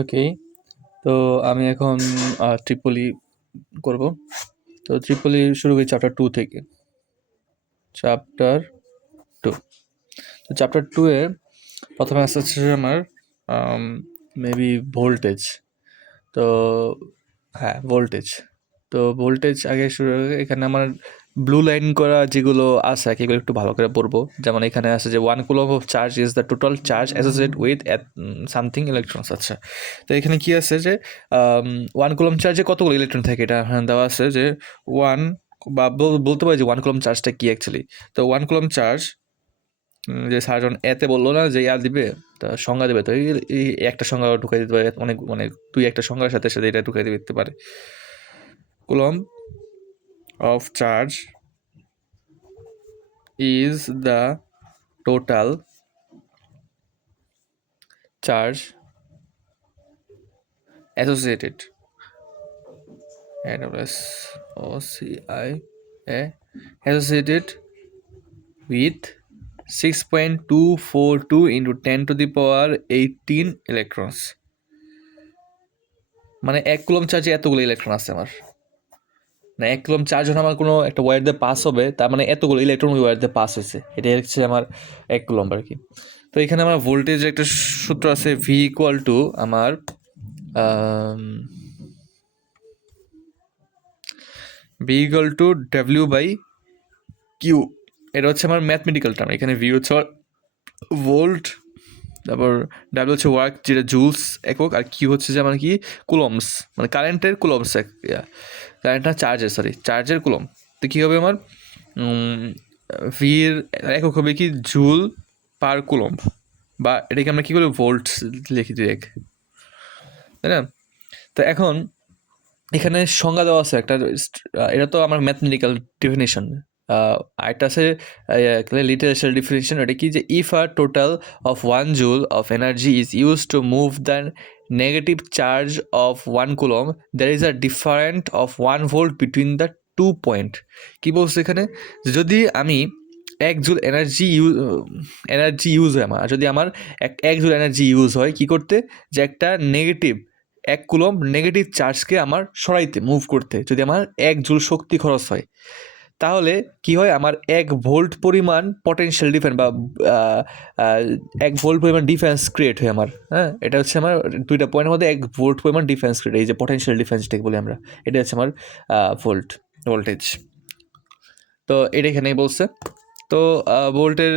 ওকে, তো আমি এখন ট্রিপলি করব। তো ট্রিপলি শুরু করি চ্যাপ্টার 2 থেকে। চ্যাপ্টার 2, তো চ্যাপ্টার 2 এ প্রথমে আসছে আমার মেবি ভোল্টেজ। তো হ্যাঁ, ভোল্টেজ। তো ভোল্টেজ আগে শুরু হবে। এখানে আমার ব্লু লাইন করা যেগুলো আছে এগুলো একটু ভালো করে পড়বো। যেমন এখানে আছে যে 1 coulomb of charge is the total charge associate with something electrons. আচ্ছা, তো এখানে কি আছে যে 1 কুলম্ব চার্জে কতগুলো ইলেকট্রন থাকে এটা দেওয়া আছে যে 1, বা বলতে পারি যে 1 কুলম্ব চার্জটা কি অ্যাকচুয়ালি। তো 1 কুলম্ব চার্জ যে সার্জন এতে বললো না যে দিবে, তা সংজ্ঞা দেবে। তো এই একটা সংজ্ঞা ঢুকাই দিতে পারে, অনেক মানে তুই একটা সংজ্ঞার সাথে সাথে এটা ঢুকাই দিতে পারে। Coulomb of charge is the total charge associated associated with 6.242 into 10 to the power 18 electrons। মানে 1 কুলম্ব চার্জে এতগুলো ইলেকট্রন আছে আমার, না 1 কুলম্ব চার্জ যখন আমার কোনো একটা ওয়্যার দিয়ে পাস হবে তার মানে এতগুলো ইলেকট্রন ওই ওয়্যার দিয়ে পাস হয়েছে, এটাই হচ্ছে আমার 1 কুলম্ব আর কি। তো এখানে আমার ভোল্টেজ একটা সূত্র আছে, ভি ইকুয়াল টু আমার V equal to W by Q. এটা হচ্ছে আমার ম্যাথমেটিক্যাল টার্ম। এখানে ভি হচ্ছে ভোল্ট, তারপর ডাব্লিউ হচ্ছে ওয়ার্ক যেটা জুলস একক, আর কিউ হচ্ছে যে আমার কি কুলম্বস, মানে কারেন্টের কুলম্বস, কারেন্ট না চার্জের কুলম্ব। তো কী হবে আমার ভির একক হবে কি জুল পার কুলম্ব, বা এটাকে আমরা কী করে ভোল্ট লিখি ডিরেক্ট, তাই না? তো এখন এখানে সংজ্ঞা দেওয়া আছে একটা, এটা তো আমার ম্যাথমেটিক্যাল ডেফিনেশন। আরেকটা আছে লিটারেচার ডেফিনেশন, এটা কি যে if a total of 1 joule of energy is use to move the negative charge of 1 coulomb there is a different of 1 volt between the 2 point. কী বলছে এখানে, যদি আমি 1 জুল এনার্জি ইউজ হয় আমার, আর যদি আমার 1 জুল এনার্জি ইউজ হয় কী করতে, যে একটা নেগেটিভ 1 কুলম্ব নেগেটিভ চার্জকে আমার সরাইতে মুভ করতে, যদি আমার 1 জুল শক্তি খরচ হয়, তাহলে কি হয়, আমার 1 ভোল্ট পরিমাণ পটেনশিয়াল ডিফারেন্স বা 1 ভোল্ট পরিমাণ ডিফারেন্স ক্রিয়েট হয় আমার। হ্যাঁ, এটা হচ্ছে আমার দুইটা পয়েন্টের মধ্যে 1 ভোল্ট পরিমাণ ডিফারেন্স ক্রিয়েট, এই যে পটেনশিয়াল ডিফারেন্সটাকে বলি আমরা, এটা হচ্ছে আমার ভোল্টেজ। তো এটা এখানেই বলছে। তো ভোল্টের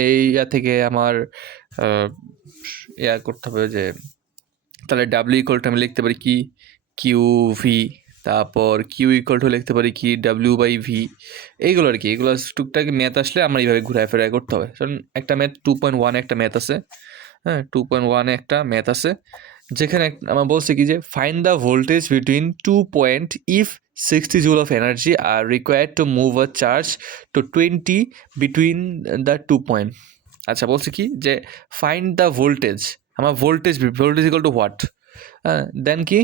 এই থেকে আমার করতে হবে যে, তাহলে ডাব্লিউ ইকুয়াল টু আমি লিখতে পারি কি কিউ ভি, তারপর কিউ ইকুয়াল টু লিখতে পারি কি ডাব্লিউ বাই ভি। এইগুলো আর কি, এগুলো টুকটাক ম্যাথ আসলে আমার এইভাবে ঘুরায় ফেরায় করতে হবে। কারণ একটা ম্যাথ 2.1 একটা ম্যাথ আছে, হ্যাঁ 2.1 একটা ম্যাথ আছে, যেখানে আমার বলছে কি যে find the voltage between 2 point if 60 joule of energy are required to move a charge to 20 between the 2 point. আচ্ছা, বলছে কি যে ফাইন্ড দ্য ভোল্টেজ, আমার ভোল্টেজ ইকুয়াল টু হোয়াট, হ্যাঁ দেন কি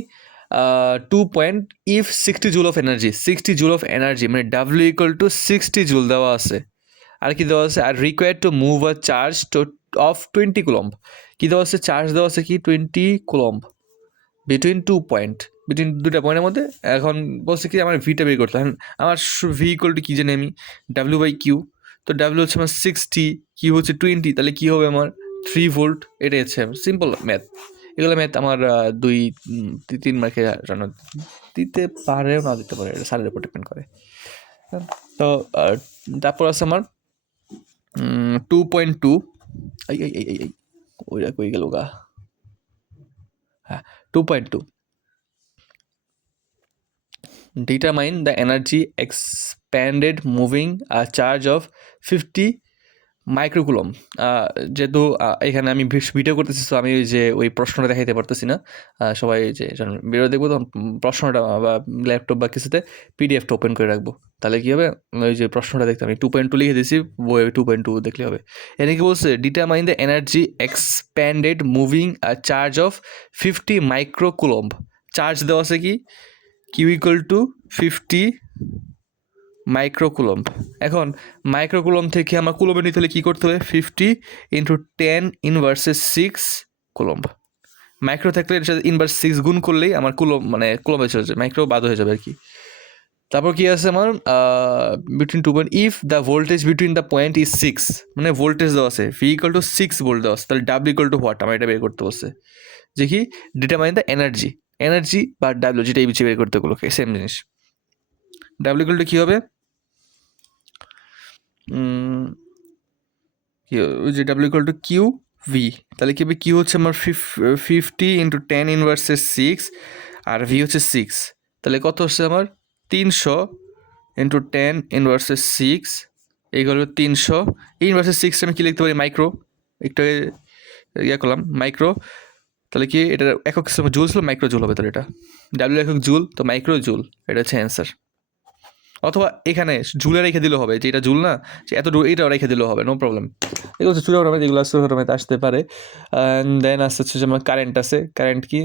2 point if 60 joule of energy মানে W equal to 60 joule দেওয়া আছে, আর কি দেওয়া আছে, আর required to move a charge to of 20 coulomb. কী দেওয়া আছে, চার্জ দেওয়া আছে কি 20 কুলম্ব বিটুইন 2 পয়েন্ট, বিটুইন দুটা পয়েন্টের মধ্যে। এখন বলছে কি আমার ভিটা বের করতে, আমার ভি ইকুয়াল টু কী জানি আমি, ডাব্লিউ বাই কিউ। তো ডাব্লিউ হচ্ছে আমার 60, কিউ হচ্ছে 20, তাহলে কী হবে আমার 3 ভোল্ট। এটাই হচ্ছে সিম্পল ম্যাথ। এগুলো ম্যাথ আমার 2-3 মার্কে দিতে পারেও না দিতে পারে, এটা স্যারের উপর ডিপেন্ড করে। তো তারপর আছে আমার 2.2, ওইটা কই গেল গা, হ্যাঁ 2.2, determine the energy expended moving a charge of 50 microcoulomb. যেহেতু এখানে আমি ভিডিও করতেছি, তো আমি ওই প্রশ্নটা দেখাইতে পারতেছি না। সবাই যে ভিডিও দেখবো তখন প্রশ্নটা বা ল্যাপটপ বা কিছুতে পিডিএফটা ওপেন করে রাখবো, তাহলে কী হবে, ওই যে প্রশ্নটা দেখতে আমি 2.2 লিখে দিয়েছি, বই 2.2 দেখলে হবে। এনে কি বলছে, determine the energy expanded moving a charge of 50 microcoulomb. Charge দেওয়া আছে কি কিউ ইকুয়াল টু 50 মাইক্রোকুলম্ব। এখন মাইক্রোকুলম্ব থেকে আমার কুলম্বে নিতে হলে কী করতে হবে, 50 × 10⁻⁶ কুলম্ব। মাইক্রো থাকলে এর সাথে ইনভার্স 6 গুণ করলেই আমার কুলম মানে কুলম্বে চলে যাবে, মাইক্রো বাদ হয়ে যাবে আর কি। তারপর কি আছে আমার between 2 point, if the voltage between the point is 6, মানে ভোল্টেজ দেওয়া আছে ভি ইকুয়াল টু 6 ভোল্ট দেওয়া আছে, তাহলে ডাব্লিউ ইকুয়াল টু হোয়াট আমার এটা বের করতে বলছে, যে কি ডিটারমাইন দ্য এনার্জি, এনার্জি বা ডাব্লিউ যেটা এই বের করতে গুলো সেম জিনিস। ডাব্লিউ ইকুয়াল টু কী হবে, ওই যে W equal to Q V, তাহলে কি হবে, কিউ হচ্ছে আমার 50 ইন্টু 10 ইনভার্সেস 6 আর ভি হচ্ছে 6, তাহলে কত হচ্ছে আমার 300 ইন্টু 10 ইনভার্সেস 6, এইগুলো 300, এই ইনভার্সেস 6 আমি কী লিখতে পারি, মাইক্রো, একটু ইয়ে করলাম মাইক্রো, তাহলে কি এটা একক জুল ছিল, মাইক্রো জুল হবে, তাহলে এটা ডাব্লিউ একক জুল, তো মাইক্রো জুল এটা হচ্ছে অ্যান্সার। অথবা এখানে জুলে রেখে দিলেও হবে, যে এটা জুল না, যে এত এটাও রেখে দিলেও হবে, নো প্রবলেম। এগুলো হচ্ছে চুলা ফরমেট, এগুলো আসতে ফরমেট আসতে পারে। অ্যান্ড দেন আসতে হচ্ছে যেমন কারেন্ট আছে, কারেন্ট কি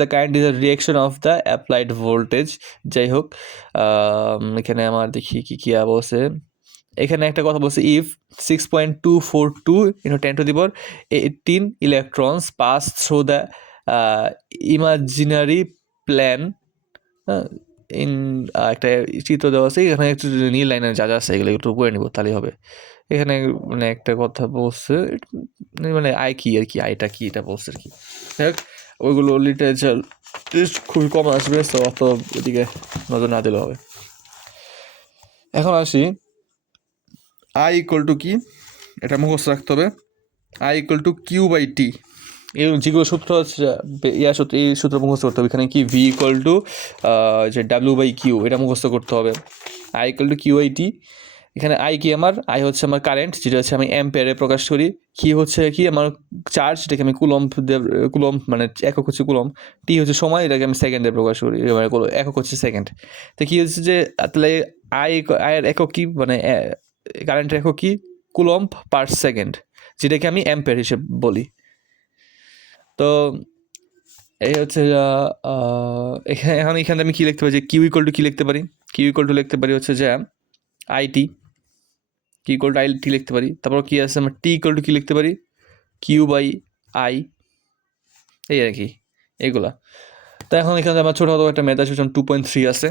the current is a reaction of the applied voltage. যাই হোক, এখানে আমার দেখি কি কি বলছে, এখানে একটা কথা বলছে, if 6.242 into 10 to the power 18 electrons pass through the imaginary plan, in একটা চিত্র দেওয়া আছে, এখানে একটু নীল লাইনের যা যা আছে এগুলো একটু করে নিব তাহলেই হবে। এখানে মানে একটা কথা বলছে, মানে আই কি আর কি, আইটা কি এটা বলছে আর কি, দেখ ওইগুলো লিটারেচার খুবই কম আসবে, তো অত ওদিকে নজর না দিলেও হবে। এখন আসি, আই ইকুয়াল টু কি, এটা মুখস্থ রাখতে হবে, I equal to Q by T, এই যেগুলো সূত্র হচ্ছে সূত্র, এই সূত্র মুখস্থ করতে হবে। এখানে কি ভি ইকুয়াল টু যে ডাব্লিউ বাই কিউ, এটা মুখস্থ করতে হবে। I equal to Q I T, এখানে আই কি আমার, আই হচ্ছে আমার কারেন্ট, যেটা হচ্ছে আমি অ্যাম্পিয়ারে প্রকাশ করি, কি হচ্ছে কি আমার চার্জ, এটাকে আমি কুলম্ব মানে একক হচ্ছে কুলম্ব, টি হচ্ছে সময়, এটাকে আমি সেকেন্ডে প্রকাশ করি, মানে একক হচ্ছে সেকেন্ড। তো কী হচ্ছে যে তাহলে আয়ের একক কি, মানে কারেন্টের একক কি, কুলম্ব পার সেকেন্ড, যেটাকে আমি অ্যাম্পিয়ার হিসেবে বলি। তো এই হচ্ছে এখানে আমি কী লিখতে পারি, যে কিউ ইকুয়াল টু কী লিখতে পারি, কিউ ইকুয়াল টু লিখতে পারি হচ্ছে যে আইটি, কি ইকুয়াল টু আইটি লিখতে পারি। তারপর কী আছে আমরা, টি ইকুয়াল টু কী লিখতে পারি, কিউ বাই আই, এই আর কি এগুলা। তো এখন এখানে আমার ছোটো একটা ম্যাথ আছে, 2.3 আছে,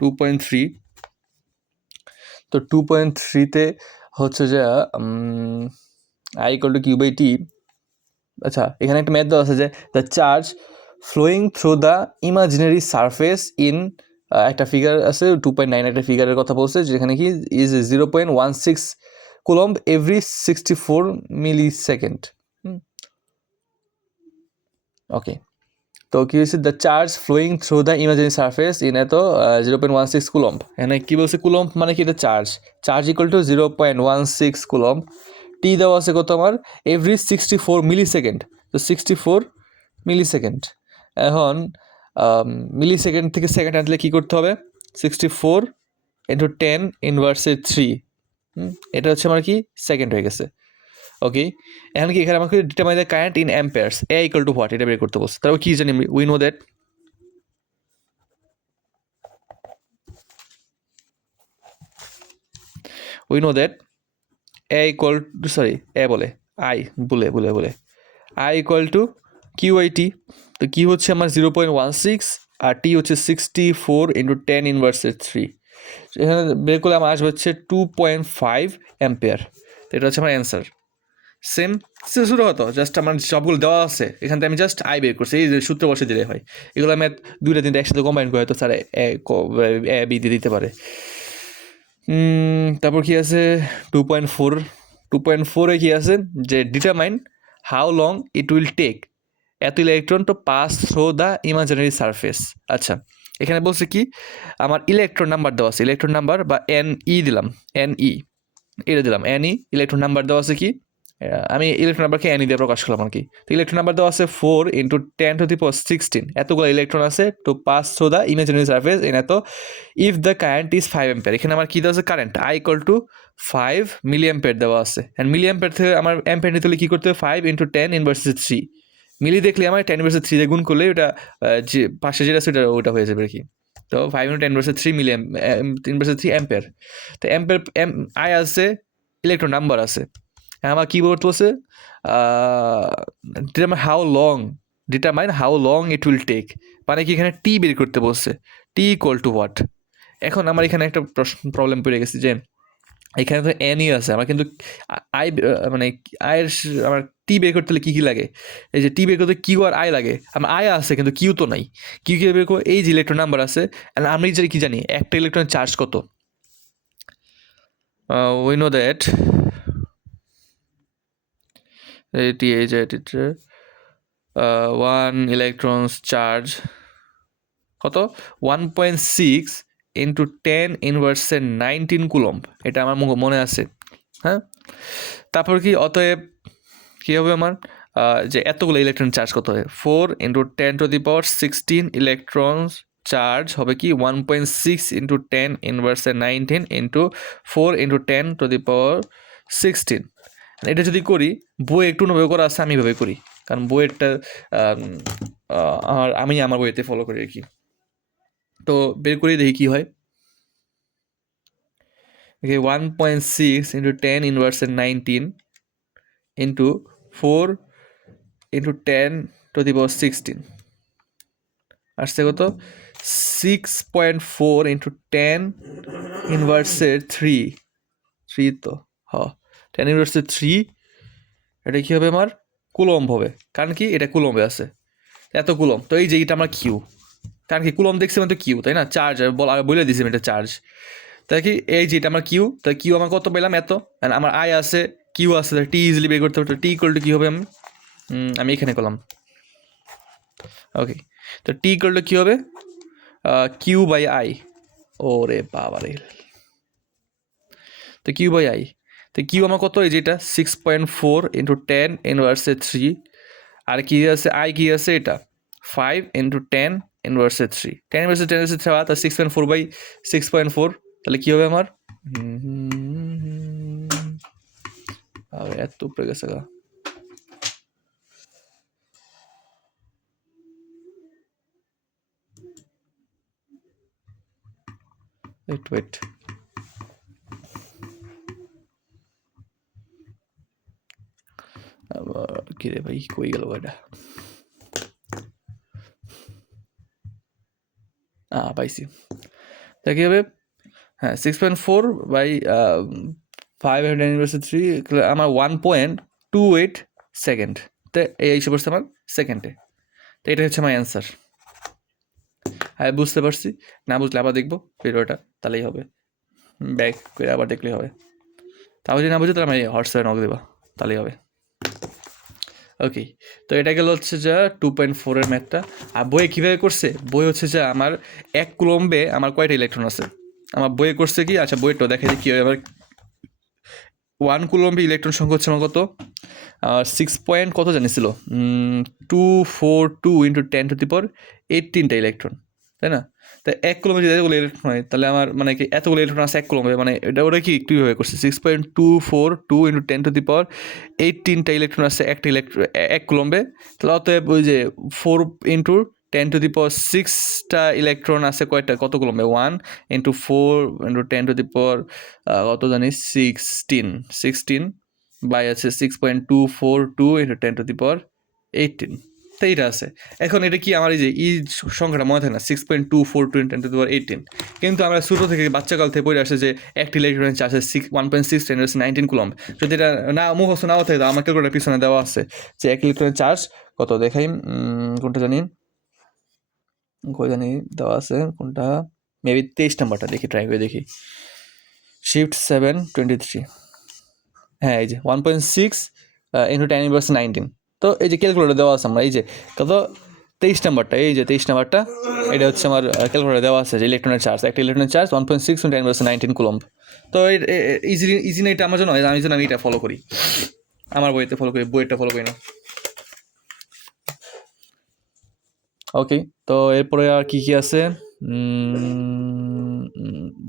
2.3, তো 2.3তে হচ্ছে যে I equal to Q by T. আচ্ছা, এখানে একটা ম্যাথ দেওয়া আছে যে the charge flowing through the imaginary surface in, একটা ফিগার আছে 2.9, একটা ফিগারের কথা বলছে, যেখানে কি is 0.16 coulomb every 64 milli second. Okay, তো কি হয়েছে, the charge flowing through the imaginary surface in এত 0.16 কুলম্ব, এখানে কী বলছে, কুলম্ব মানে কি, এটা charge, charge equal to 0.16 coulomb, T দেওয়া আছে কত আমার, এভরি 64 মিলি সেকেন্ড, তো 64 মিলি সেকেন্ড। এখন মিলি সেকেন্ড থেকে সেকেন্ড আনলে কী করতে হবে, 64 ইন্টু 10 ইনভার্সের 3, এটা হচ্ছে আমার কি সেকেন্ড হয়ে গেছে। ওকে, এখন কি এখানে আমাকে determine the current in amperes, A equal to what, এটা বের করতে বলছে। তারপর কি জানি, we know that, we know that a equal to, sorry, a বলে i, বলে i equal to qit, তো কি হচ্ছে আমার 0.16 আর টি হচ্ছে 64 ইন্টু 10 ইনভার্সের 3, এখানে বের করলে আমার আসবে হচ্ছে 2.5 অ্যাম্পিয়ার, তো এটা হচ্ছে আমার অ্যান্সার। সেম শুরু হতো, জাস্ট আমার সবগুলো দেওয়া আছে, এখান থেকে আমি জাস্ট আই বের করছি, এই যে সূত্র বসে দিলে হয়, এগুলো ম্যাথ দুইটা তিনটা একসাথে কম্বাইন করে হয়তো স্যার এ বি দিয়ে দিতে পারে। তারপর কি আছে 2.4, 2.4-এ কি আছে, যে determine how long it will take এত electron to pass through the imaginary surface. আচ্ছা, এখানে বলছে কি আমার ইলেকট্রন নাম্বার দেওয়া আছে, ইলেকট্রন নাম্বার বা NE দিলাম, NE এটা দিলাম, NE ইলেকট্রন নাম্বার দেওয়া আছে কি, আমি ইলেকট্রন নাম্বারকে NE দিয়ে প্রকাশ করলাম আর কি। তো ইলেকট্রন নাম্বার দেওয়া আছে 4 ইন্টু 10 টু দি পাওয়ার 16, এতগুলো ইলেকট্রন আছে to pass through the imaginary surface in এত, if the current is 5 ampere, এখানে আমার কী দেওয়া আছে, current I equal to 5 milli ampere দেওয়া আছে, অ্যান্ড মিলি অ্যাম্পিয়ার থেকে আমার অ্যাম্পিয়ার নিতে হলে কী করতে হবে, 5 ইন্টু 10 ইনভার্সেস 3, মিলি দেখলে আমার 10 ইনভার্সেস 3 দিয়ে গুণ করলে ওটা যে পাশে যেটা আছে ওটা হয়ে যাবে আর কি। তো 5 × 10⁻³ অ্যাম্পিয়ার। তো অ্যাম্পিয়ার আই আছে, ইলেকট্রন নাম্বার আছে। আমার কী বলতে বলছে, determine how long it will take, মানে কি এখানে টি বের করতে বলছে, টি ইকুয়াল টু হোয়াট। এখন আমার এখানে একটা প্রবলেম পড়ে গেছে যে এখানে তো এনই আছে, আমার কিন্তু আই মানে আয়ের আমার টি বের করতে হলে কী কী লাগে, এই যে টি বের করতে কিউ আর আই লাগে, আমার আয় আছে কিন্তু কিউ তো নাই, কিউ কী বের করবো, এই যে ইলেকট্রন নাম্বার আছে, আমি যে কী জানি একটা ইলেকট্রনের চার্জ কত, উই নো দ্যাট এটি এই যে ওয়ান ইলেকট্রনস চার্জ কত 1.6 ইন্টু 10⁻⁹ কুলম্ব, এটা আমার মনে আছে। হ্যাঁ, তারপর কি অতএব কী হবে আমার যে এতগুলো ইলেকট্রন চার্জ কত হবে, 4 × 10⁻16 ইলেকট্রনস চার্জ হবে কি 1.6 ইন্টু 10⁻⁹ ইন্টু 4 × 10⁻16। এটা যদি করি, বই একটু অন্যভাবে করা আছে, আমি এভাবে করি, কারণ বইয়েরটা আমি আমার বইতে ফলো করি আর কি। তো বের করে দেখি কী হয়। Okay, 1.6 into 10⁻⁹ into 4 into 10⁻16 আসছে কত 6.4 into 10⁻³ তো হ 10⁻³ এটা কী হবে আমার কুলম্ব হবে, কারণ কি এটা কুলম্বে আছে, এত কুলম্ব। তো এই যে এটা আমার কিউ, কারণ কি কুলম্ব দেখছি মানে তো কিউ, তাই না, চার্জ বলে দিয়েছি এটা চার্জ। তাই কি এই যে এটা আমার কিউ, তাই কিউ আমার কত পেলাম এত, আমার আই আছে কিউ আছে, টি ইজিলি বের করতে পারতো, টি ইকুয়াল টু কী হবে, আমি এখানে করলাম। ওকে, তো টি ইকুয়াল টু কী হবে, কিউ বাই আই, ওরে বাবা রে, তো কিউ বাই আই, তো কিউ আমার কত, এই যেটা 6.4 ইন্টু 10⁻³ আর কি আছে আই কি আছে এটা 5 ইন্টু 10⁻³, 10⁻10⁻³ তার 6.4/6.4, তাহলে কী হবে আমার এত উপরে গেছে গা, ওয়েট আবার কিরে ভাই কই গেল এটা, পাইছি। তা কী হবে, হ্যাঁ 6.4/5 আমার 1.28 সেকেন্ড, তো এই হিসেবে পড়ছে আমার সেকেন্ডে। তো এটা হচ্ছে আমার অ্যান্সার। হ্যাঁ বুঝতে পারছি, না বুঝলে আবার দেখবো ভিডিওটা, তাহলেই হবে, ব্যাক করে আবার দেখলেই হবে। তাও যদি না বুঝে তাহলে আমি হোয়াটসঅ্যাপে নক দেবো, তাহলেই হবে। ওকে, তো এটা গেল হচ্ছে যা 2.4-এর ম্যাথটা। আর বইয়ে কীভাবে করছে, বই হচ্ছে যে আমার এক কুলম্বে আমার কয়টা ইলেকট্রন আছে, আমার বইয়ে করছে কি, আচ্ছা বইটা দেখা যায় কী হয়, আমার 1 কুলম্বে ইলেকট্রন সংখ্যা হচ্ছে আমার কত 6 পয়েন্ট কত জানিছিল 242 ইন্টু 10⁻18টা ইলেকট্রন, তাই না। তা এক কুলম্বে যদি এতগুলো ইলেকট্রন হয়, তাহলে আমার মানে কি এতগুলো ইলেকট্রন আছে এক কুলম্বে, মানে এটা ওরা কি কীভাবে করছে 6.242 ইন্টু 10⁻18টা ইলেকট্রন আছে একটা এক কুলম্বে, তাহলে অতএব ওই যে 4 ইন্টু 10⁻6টা ইলেকট্রন আছে কয়টা কত কুলম্বে 1 ইন্টু 4 ইন্টু 10⁻, কত জানি 16 বাই আছে 6.242 ইন্টু 10⁻18, তো এইটা আছে। এখন এটা কি আমার এই যে সংখ্যাটা মনে থাকে না 6.242 ইন্টু 10⁻18, কিন্তু আমরা ছোটো থেকে বাচ্চাকাল থেকে পড়ে আসে যে একটি ইলেকট্রনের চার্জ আছে 1.6 10⁻19 কুলম্ব। যদি এটা না মুখস্থ নাও থাকে, আমার ক্যালকুলেটার পিছনে দেওয়া আছে যে এক ইলেকট্রনের চার্জ কত, দেখাই কোনটা জানি দেওয়া আছে কোনটা, মেবি 23 নাম্বারটা দেখি, ট্রাই করে দেখি, শিফট 723, হ্যাঁ এই যে 1.6 ইন্টু 10⁻19। তো এই যে ক্যালকুলেটার দেওয়া আছে আমরা এই যে কত 23 নাম্বারটা, এই যে 23 নাম্বারটা, এটা হচ্ছে আমার ক্যালকুলেটার দেওয়া আছে যে ইলেকট্রনের চার্জ, একটা ইলেকট্রনের চার্জ 1.6 ইন্টু 10⁻19 কুলম্ব। তো ইজি না এটা আমার জন্য, আমি এটা ফলো করি, আমার বইতে ফলো করি, বইটা ফলো করি না। ওকে, তো এরপরে আর কি কি আছে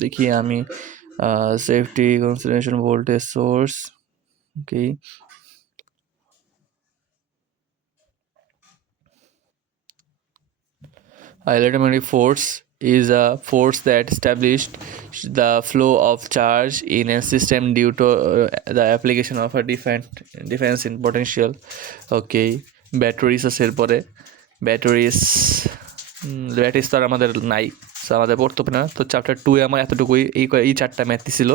দেখি আমি, safety consideration voltage source, okay electromagnetic force is a force that established the flow of charge in a system due to the application of a difference in potential. Okay, batteries আছে এরপরে ব্যাটারিজ তো আর আমাদের নাই, so আমাদের পড়তে হবে না। তো চ্যাপ্টার 2 এ আমার এতটুকুই, এই চারটা ম্যাথ ছিল।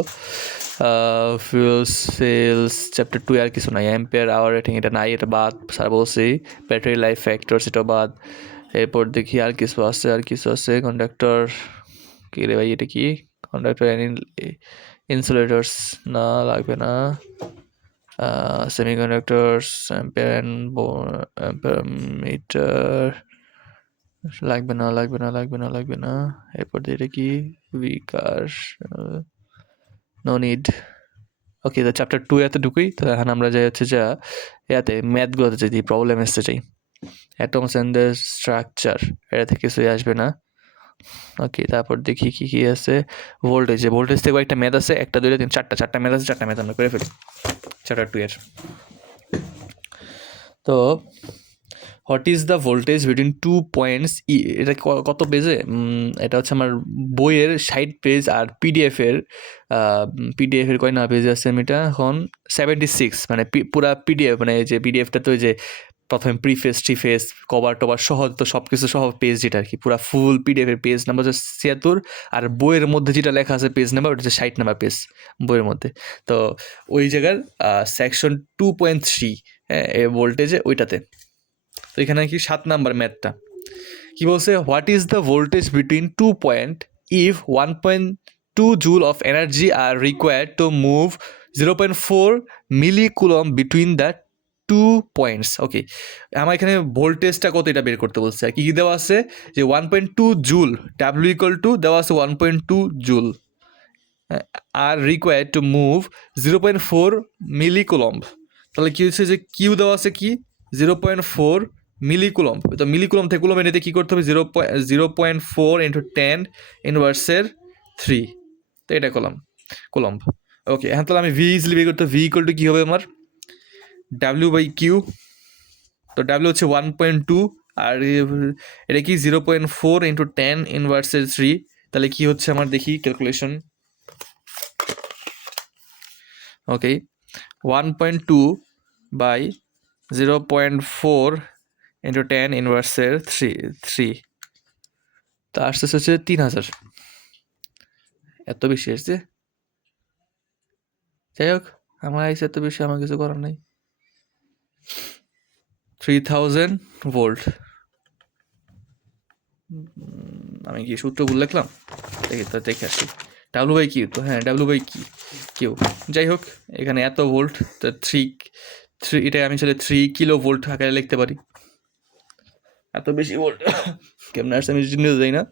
ফিউল সেলস চ্যাপ্টার 2 আর কিছু নাই। অ্যাম্পিয়ার আওয়ার রেটিং এটা নাই, এটা বাদ, স্যার বলছি। ব্যাটারি লাইফ ফ্যাক্টরস এটা বাদ। এরপর দেখি আর কিছু আছে কন্ডাক্টর, কি রে ভাই এটা কি, কন্ডাক্টর ইনসুলেটরস না, লাগবে না। সেমিকন্ডাক্টরস, অ্যাম্পিয়ারমিটার লাগবে না। এরপর এটা কি, বিকাশ, নো নিড। ওকে, তো চ্যাপ্টার 2 এতটুকুই। তো এখন আমরা যাই হচ্ছে যা ইয়াতে ম্যাথগুলোতে যদি প্রবলেম এসতে চাই, অ্যাটমস অ্যান্ড দ্য স্ট্রাকচার, এটাতে কিছুই আসবে না। ওকে, তারপর দেখি কি আছে। ভোল্টেজ থেকে একটা ম্যাথ আছে, 1 2 3 4টা ম্যাথ আছে, 4টা ম্যাথ আমরা করে ফেলি চ্যাপ্টার 2 এর। তো what is the voltage between 2 points ই, এটা কত পেজে, এটা হচ্ছে আমার বইয়ের 60 পেজ, আর পিডিএফের কয় না পেজ আছে, এটা এখন 76, মানে পুরা পিডিএফ, মানে যে পিডিএফটা তো যে প্রথমে প্রিফেস টিফেস কভার টভার সহ, তো সব কিছু সহ পেজ যেটা আর কি, পুরা ফুল পিডিএফের পেজ নাম্বার হচ্ছে 76, আর বইয়ের মধ্যে যেটা লেখা আছে পেজ নাম্বার, ওটা হচ্ছে 60 নাম্বার পেজ বইয়ের মধ্যে। তো ওই জায়গার সেকশন 2.3 ভোল্টেজে ওইটাতে। তো এখানে কি 7 নাম্বার ম্যাথটা কি বলছে, what is the voltage between 2 point if 1.2 joule of energy are required to move 0.4 milli coulomb between the 2 points. Okay, আমার এখানে ভোল্টেজটা কত এটা বের করতে বলছে। আর কি দেওয়া আছে যে 1.2 জুল, ডাব্লিউ ইকুয়াল টু দেওয়া আছে 1.2 জুল, আর required to move 0.4 milli coulomb. তাহলে কি হচ্ছে যে কিউ দেওয়া আছে কি 0.4 মিলিকুলম্ব। তো মিলিকুলম্ব থেকে কুলম্ব এনেতে কী করতে হবে, 0.4 ইন্টু 10 ইনভার্সের 3, তো এটা কুলম্ব। ওকে, এখন তাহলে আমি ভি ইজিলি বের করতে, ভি ইকুয়াল টু কী হবে আমার ডাব্লিউ বাই কিউ। তো ডাব্লিউ হচ্ছে 1.2, আর এটা কি 0.4 ইন্টু 10 ইনভার্সের 3, তাহলে কি হচ্ছে আমার দেখি ক্যালকুলেশন। ওকে, 1.2 বাই 0.4 ইন্টু 10 ইনভার্সের 3, তা আসতে হচ্ছে 3000। এত বেশি আসছে, যাই হোক আমার আইসে এত বেশি, আমার কিছু করার নেই। 3000 ভোল্ট। আমি কি সূত্র ভুল লিখলাম, দেখে আসি। ডাব্লু বাই কিউ, তো হ্যাঁ ডাব্লু বাই কিউ, যাই হোক এখানে এত ভোল্ট, তো 3 এটা আমি চলে 3 কিলো ভোল্ট আকারে লিখতে পারি। এত বেশি ভোল্ট কেমন আসছে আমি চিন্তা যাই না।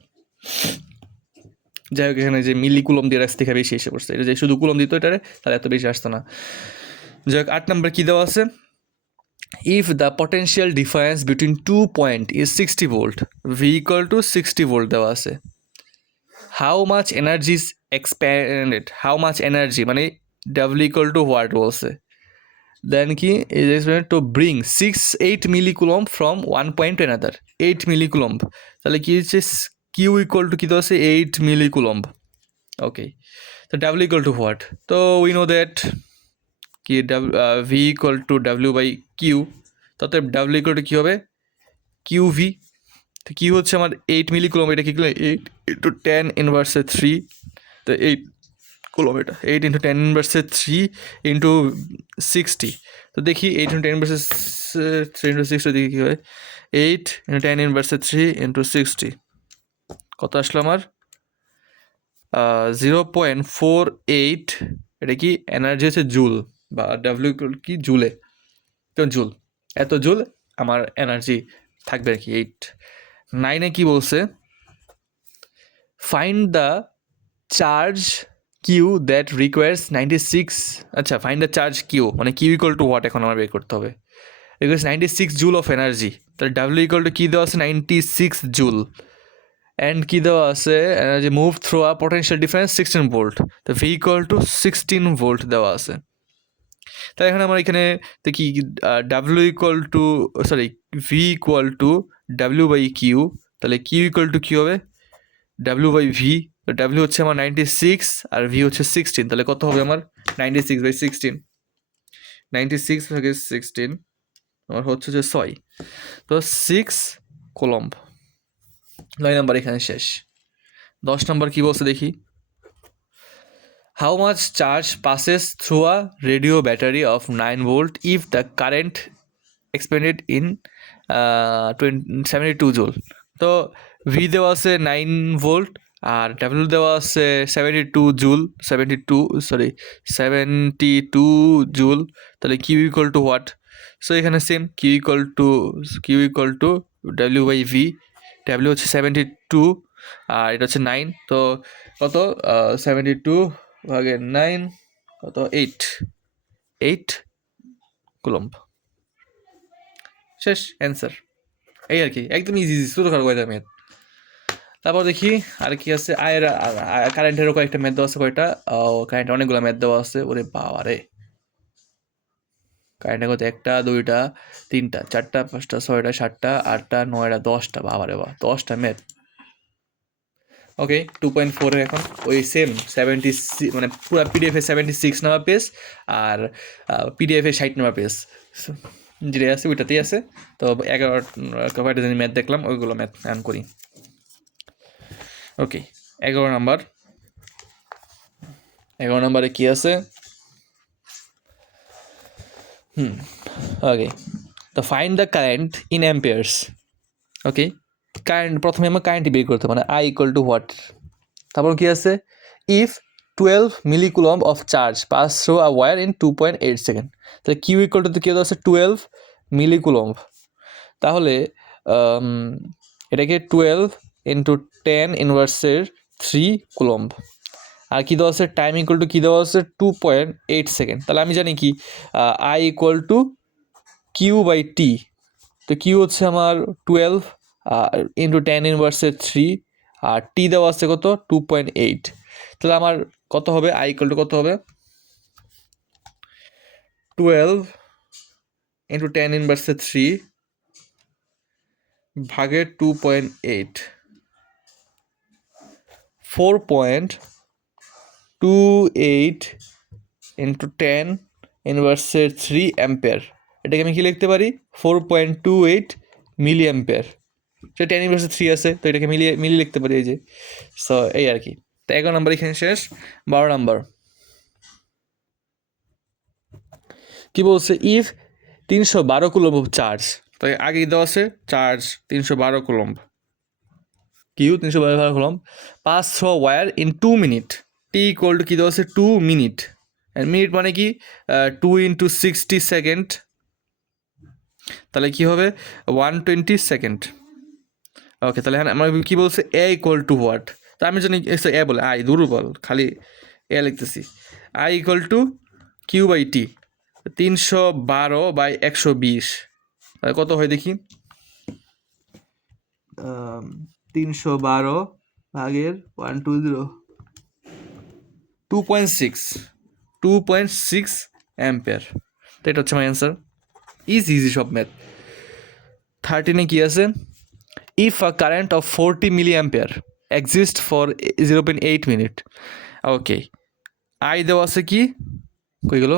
যাই হোক, এখানে যে মিলি কুলম দিয়ে রাখছে থেকে বেশি এসে পড়ছে, এটা যে শুধু কুলম দিত এটারে তাহলে এত বেশি আসতো না। যাই হোক, 8 নম্বর কী দেওয়া আছে, if the potential difference between 2 point is 60 volt, V equal to 60 volt দেওয়া আছে। how much energy is expanded, how much energy মানে W equal to what বলছে, then কি is expanded to bring 8 millicoulomb from one point to another, 8 millicoulomb, তাহলে কি হচ্ছে Q equal to কি দেওয়া আছে 8 millicoulomb। ওকে, তো W equal to what, তো we know that কি V equal to W by Q, তাতে W equal to কী হবে QV। তো কী হচ্ছে আমার 8 মিলিকুলম, এটা কী করলে 8 ইন্টু 10 ইনভার্সে 3, তো 8 কুলম, এটা 8 ইন্টু 10 ইনভার্সে 3 ইন্টু 60। তো দেখি 8 ইন্টু 10 ইনভার্সে 3 ইন্টু 60 দেখি কী হয়, 8 ইন্টু 10 ইনভার্সে 3 ইন্টু 60 কত আসলো আমার 0.48। এটা কি এনার্জি হচ্ছে জুল, বা ডাব্লিউ কি জুলে, তো জুল, এত জুল আমার এনার্জি থাকবে আর কি। 9 কি বলছে, find the charge Q that requires 96, আচ্ছা ফাইন্ড দ্য চার্জ কিউ মানে কিউ ইকুয়াল টু হোয়াট এখন আমার বের করতে হবে, রিকোয়ার্স 96 জুল অফ এনার্জি, তাহলে ডাব্লিউ ইকুয়াল টু কী দেওয়া আছে 96 জুল, অ্যান্ড কী দেওয়া আছে energy move through a potential difference 16 volt, তো ভি ইকুয়াল টু 16 ভোল্ট দেওয়া আছে। তাই এখন আমার এখানে দেখি W equal to V equal to W by Q, তাহলে কিউ ইকুয়াল টু কী হবে ডাব্লিউ বাই ভি, ডাব্লিউ হচ্ছে আমার 96 আর ভি হচ্ছে 16, তাহলে কত হবে আমার 96/16, 96/16 আমার হচ্ছে যে 6, তো 6 কুলম্ব। 9 নাম্বার এখানে শেষ। 10 নাম্বার কি বলছে দেখি। How much charge passes through a radio battery of 9 volt if the current expended in 72 joule? তো ভি দেওয়া আছে 9 ভোল্ট আর ডাব্লিউ দেওয়া আছে 72 জুল, তাহলে Q equal to what? So এখানে same Q equal to W by V. W হচ্ছে 72 আর এটা হচ্ছে 9, তো কত 72 ভাগের 9 কত 8 কুলম্ব। শেষ অ্যান্সার। এই আর কি, একদম ইজি ছোটো খাটো কয়টা ম্যাথ। তারপর দেখি আর কি আছে। আয়ের কারেন্টেরও কয়েকটা ম্যাথ দেওয়া আছে, কয়টা কারেন্ট অনেকগুলো ম্যাথ দেওয়া আছে। ওরে বাবা রে, কারেন্টের কত 1টা 2টা 3টা 4টা 5টা 6টা 7টা 8টা 9টা 10টা, বাবা রে বাবা 10টা ম্যাথ। ওকে 2.4 এখন ওই সেম 76, মানে পুরো পিডিএফে 76 নাম্বার পেজ আর পিডিএফে 60 নাম্বার পেজ যেটা আছে ওইটাতেই আছে। তো 11 জানি ম্যাথ দেখলাম, ওইগুলো ম্যাথ অ্যান করি। ওকে 11 নাম্বারে কি আছে? ওকে, তো find the current in amperes. Okay, current প্রথমে আমরা কারেন্ট বের করতে, মানে আই ইকুয়াল টু হোয়াট। তারপর কি আছে? If 12 millicoulomb of charge pass through a wire in 2.8 second, তাহলে কিউ ইকুয়াল টু কি আছে 12 মিলিকুলম্ব। তাহলে এটাকে 12 ইন্টু 10 ইনভার্সের 3 কুলম্ব। আর কী দেওয়া আছে? টাইম ইকুয়াল টু কী দেওয়া আছে 2.8 সেকেন্ড। তাহলে আমি জানি কি I equal to Q by T. তো কিউ হচ্ছে আমার 12 ইন্টু 10 ইনভার্সের 3 আর টি দেওয়া আছে কত 2.8। তাহলে আমার কত হবে? আই ইকুয়াল টু কত হবে? 12 ইন্টু 10 ইনভার্সের 3 ভাগের 2.8, 4.28 ইন্টু 10 ইনভার্সের 3 অ্যাম্পিয়ার। এটাকে আমি কি লিখতে পারি? 4.28 মিলি অ্যাম্পিয়ার। সে 10 ইনভার্সের 3 আছে, তো এটাকে মিলি লিখতে পারি, এই যে। সো এই আর কি। তো 11 নাম্বার এখানে শেষ। 12 নাম্বার কি বলছে? ইফ 312 কুলম্ব চার্জ, তো আগে দেওয়া আছে charge 312 coulomb, Q 312 coulomb pass through wire in 2 minute, T equal to কী দেওয়া আছে 2 মিনিট। অ্যান্ড মিনিট মানে কি 2 ইন্টু 60 সেকেন্ড, তাহলে কী হবে 120 সেকেন্ড। ওকে, তাহলে আমার কী বলছে? এ ইকুয়াল টু হোয়াট? তো আমি জানি এ বলে আই, দুর্বল খালি এ লিখতেছি। I equal to Q by T, 312/120, তাহলে কত হয় দেখি? 312 ভাগের 120, 2.6 অ্যাম্পিয়ার। তো এটা হচ্ছে আমার অ্যান্সার। ইজি সব ম্যাথ। 13 কি আছে? If a current of 40 milli ampere exist for 0.8 minute. Okay, I দেওয়া আছে কি কই গেল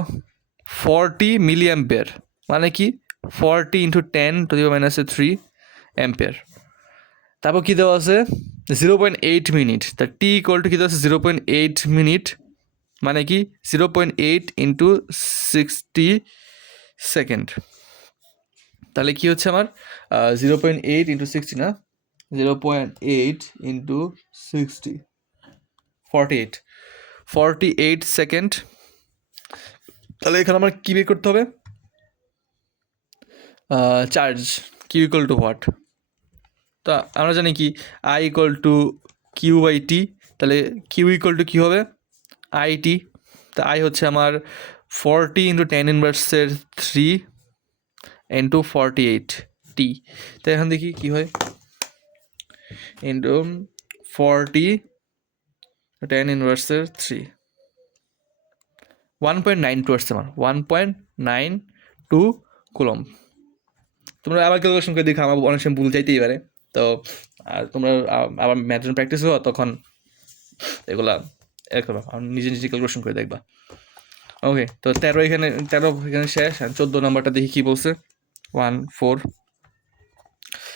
40 মিলি অ্যাম্পিয়ার, মানে কি 40 into 10 to the power -3 ampere. তারপর কী দেওয়া আছে 0.8 মিনিট, তা টি ইকুয়াল টু কী দেওয়া আছে 0.8 মিনিট, মানে কি 0.8 ইন্টু 60 সেকেন্ড। তাহলে কি হচ্ছে আমার 0.8 ইন্টু 60 না, 0.8 ইন্টু 60 48 সেকেন্ড। তাহলে এখানে আমার কী বের করতে হবে? Charge Q equal to what? তো আমরা জানি কি I equal to Q by T, তাহলে কিউ ইকুয়াল টু কী হবে আই টি। তা আই হচ্ছে আমার 40 ইন্টু 10 ইনভার্সের 3 ইন্টু 48 টি। তো এখন দেখি কী হয়, ইন্টু 40 10 ইনভার্সের 3, 1.92 আসছে আমার, 1.92 কুলম্ব। তোমরা আবার ক্যালকুলেশন করে দেখো, আমার অনেক সময় ভুল যাইতেই পারে। তো আর তোমরা আবার ম্যাথ প্র্যাকটিস হওয়া তখন এগুলা এরকম নিজে নিজে ক্যালকুলেশন করে দেখবা। ওকে, তো 13 এখানে শেষ। 14 নাম্বারটা দেখি কি বলছে। 1 4।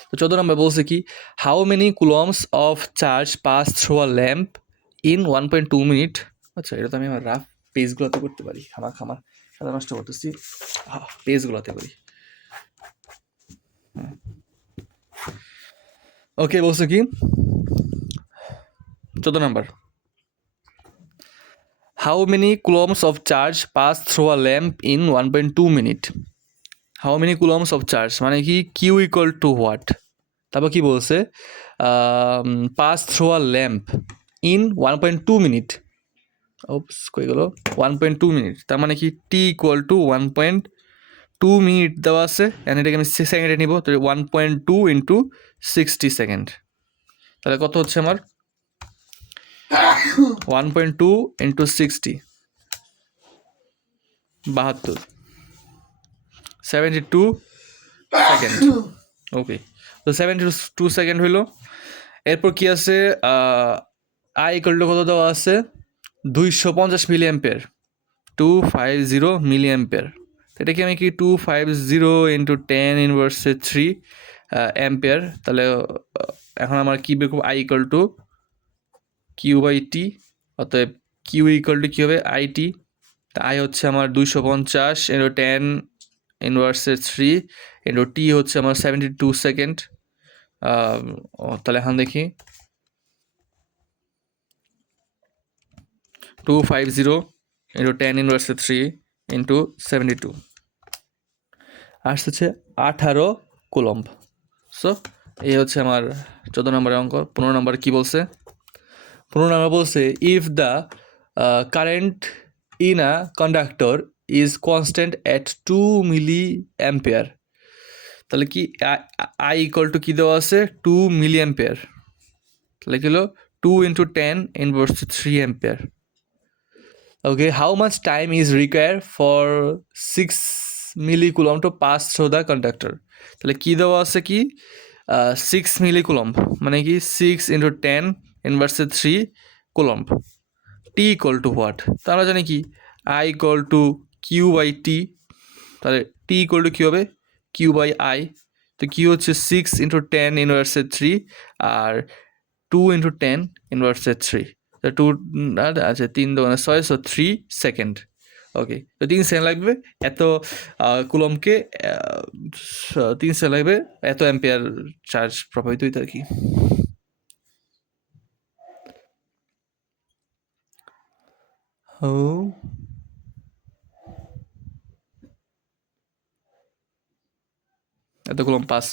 তো 14 নম্বর বলছে কি, how many coulombs of charge pass through a lamp in 1.2 minute. আচ্ছা, এটা তো আমি আমার রাফ পেজগুলোতে করতে পারি, খামার সাদা নষ্ট করতেছি, পেজগুলোতে করি। ওকে, বলছে কি 14 নম্বর, how many coulombs of charge pass through a lamp in 1.2 minute. How many coulombs of charge মানে কি, কিউ ইকুয়াল টু হোয়াট। তারপর কি বলছে, pass through a lamp in 1.2 minute. Oops, কই গেল, 1.2 মিনিট। তার মানে কি টি ইকুয়াল টু 1.2 মিনিট দেওয়া আছে, অ্যান্ড এটাকে আমি সেকেন্ডে নিব। তো 1.2 ইন্টু 60 সেকেন্ড, তাহলে কত হচ্ছে আমার 1.2 ইন্টু 60, 72, 72 সেকেন্ড। ওকে, তো 72 সেকেন্ড হইল। এরপর কি আছে, আই ইকুয়াল টু কত দেওয়া আছে, 250 মিলি অ্যাম্পিয়ার, 250 মিলি অ্যাম্পিয়ার। এটাকে আমি কি 250 ইন্টু 10 ইনভার্সে 3 অ্যাম্পিয়ার। তাহলে এখন আমার কি বের করবো, I equal to Q by T. অতএব কিউ ইকুয়াল টু কী হবে, আই টি। তা আই হচ্ছে আমার 250 ইন্টু 10 ইনভার্সে 3 ইন্টু টি হচ্ছে আমার 72 সেকেন্ড। তাহলে এখন দেখি 250 ইন্টু 10 ইনভার্সে 3 ইন্টু 72 আসছে 18 কুলম্ব। সো এই হচ্ছে আমার 14 নম্বরের অঙ্ক। 15 নম্বর কি বলছে, 15 নম্বর বলছে, if the current in a conductor is constant at 2 milli ampere. তাহলে কি আই ইকুয়াল টু কী দেওয়া আছে, 2 মিলি অ্যাম্পিয়ার। তাহলে কি হলো 2 into 10 inverse 3 ampere. Okay, how much time is require for 6 milli coulomb to pass through the conductor. তাহলে কী দেওয়া আছে কি, 6 মিলি কুলম্ব মানে কি 6 ইন্টু 10 ইনভার্সে 3 coulomb. T equal to what, তো আমরা জানি কি I equal to Q by T. তাহলে টি ইকুয়াল টু কী হবে, কিউ বাই আই। তো কিউ হচ্ছে 6 ইন্টু 10 ইনভার্সে 3 আর 2 ইন্টু 10 ইনভার্সে 3। তো 2 আচ্ছা 3 2 6, সো 3 সেকেন্ড। ওকে, তো 3 সেকেন্ড লাগবে এত কুলমকে, 3 সেকেন্ড লাগবে এত অ্যাম্পিয়ার চার্জ প্রভাবিত হইতে আর কি। এত coulomb pass,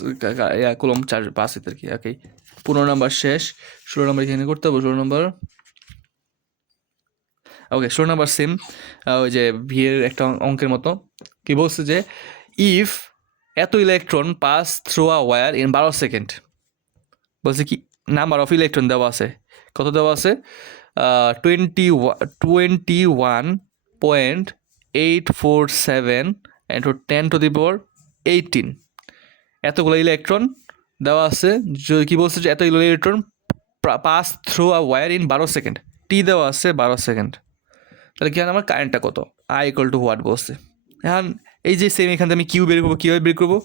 coulomb charge pass হইতে আর কি। ওকে, 15 নম্বর শেষ। 16 নম্বর এখানে করতে হবে। 16 নম্বর, ওকে 16 নম্বর সেম, ওই যে ভিয়ের একটা অঙ্কের মতো। কি বলছে যে, ইফ এত electron pass through a wire in 12 second. বলছে কি নাম্বার অফ ইলেকট্রন দেওয়া আছে, কত দেওয়া আছে, 21.847 ইন্টু 10 টু দি পাওয়ার 18। এতগুলো ইলেকট্রন দেওয়া আছে। কি বলছে যে এতগুলো electron pass through a wire in 12 second, T দেওয়া আছে 12 সেকেন্ড। তাহলে কি আমার কারেন্টটা কত, আই ইকুয়াল টু হোয়াট বলছে। এখন এই যে সেম এখান থেকে আমি কিউ বের করবো, কীভাবে বের করবো,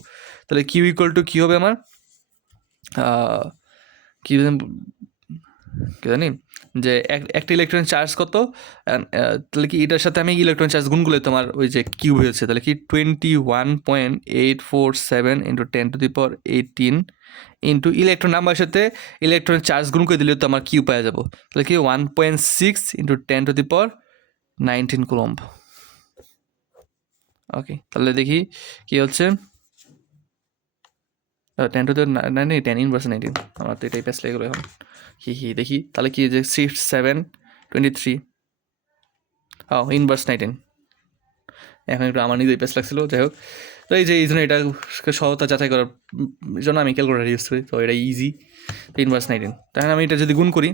তাহলে কিউ ইকুয়াল টু কী হবে আমার, কী জানি যে একটা ইলেকট্রন চার্জ কত, তাহলে কি এটার সাথে আমি ইলেকট্রন চার্জ গুণ করলে তোমার ওই যে কিউ হয়েছে। তাহলে কি 21.847 into 10 to the power 18 into electron নাম্বারের সাথে ইলেকট্রন চার্জ গুণ করে দিলে তো আমার কিউ পাওয়া যাবো। তাহলে কি 1.6 into 10 to the power 19 coulomb. Okay, তাহলে দেখি কি হচ্ছে, 10 টু দি 9, 10 ইনভার্স 19। আমার তো এটাই প্যাস লেগে গেলো এখন। দেখি তাহলে কি যে 6 7 23, ইনভার্স 19। এখন একটু আমার নিজেই প্যাস লাগছিল, যাই হোক। তো এই জন্য এটা সহজতা যাচাই করার জন্য আমি ক্যালকুলেটার ইউজ করি, তো এটা ইজি। ইনভার্স 19, তাহলে আমি এটা যদি গুণ করি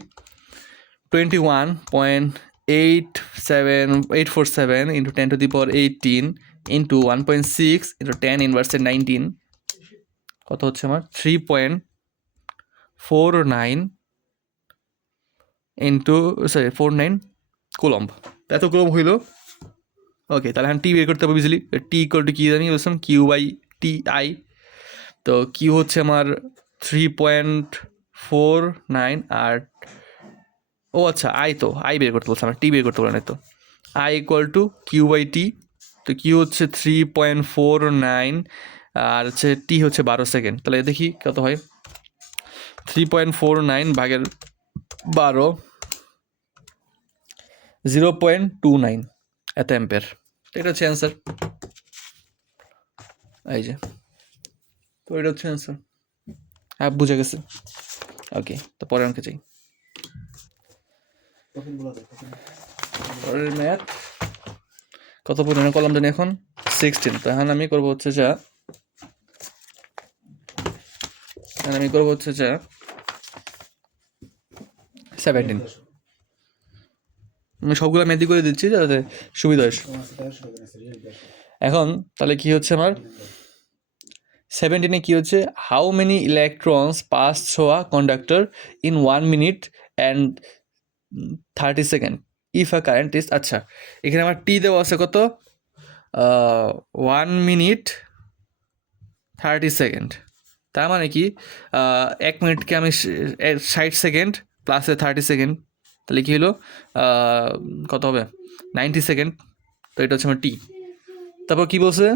21.847 into 10 to the power 18 into 1.6 into 10 ইনভার্সের 19, কত হচ্ছে আমার 49 ইন্টু সরি 49 কুলম্ব, এত কুলম্ব হইল। ওকে, তাহলে আমি টি বের করতে পারবো ইজিলি। টি ইকুয়াল টু কি জানি বলছিলাম, কিউ বাই টি আই। তো কিউ হচ্ছে আমার 3.49 আর ও আচ্ছা আই বের করতে বলছিলাম, টি বের করতে বললাম। তো I equal to Q by T. তো কিউ হচ্ছে 3.49 আর হচ্ছে টি হচ্ছে 12 সেকেন্ড। তাহলে দেখি কত হয়। 3.49 ভাগের 12, 0.29 এত অ্যাম্পেয়ার। এটা হচ্ছে অ্যান্সার। এই যে, তো এটা হচ্ছে অ্যান্সার। হ্যাঁ, বুঝে গেছে। ওকে, তো পরে অঙ্কে চাই। পরের ম্যাথ কত পরিমাণে কলম জানি এখন 16। তো এখন আমি করবো হচ্ছে যা 17। আমি সবগুলো ম্যাথই করে দিচ্ছি যাতে সুবিধা হয়। এখন তাহলে কি হচ্ছে আমার 17 কি হচ্ছে, how many electrons pass through a conductor in 1 minute and 30 second if a current is. আচ্ছা, এখানে আমার টি দেওয়া আছে কত, 1 মিনিট 30 সেকেন্ড। তার মানে কি 1 মিনিটকে আমি 60 সেকেন্ড প্লাসে 30 সেকেন্ড, তাহলে কি হলো কত হবে 90 সেকেন্ড। তো এটা হচ্ছে আমার টি। তারপর কি বলছে,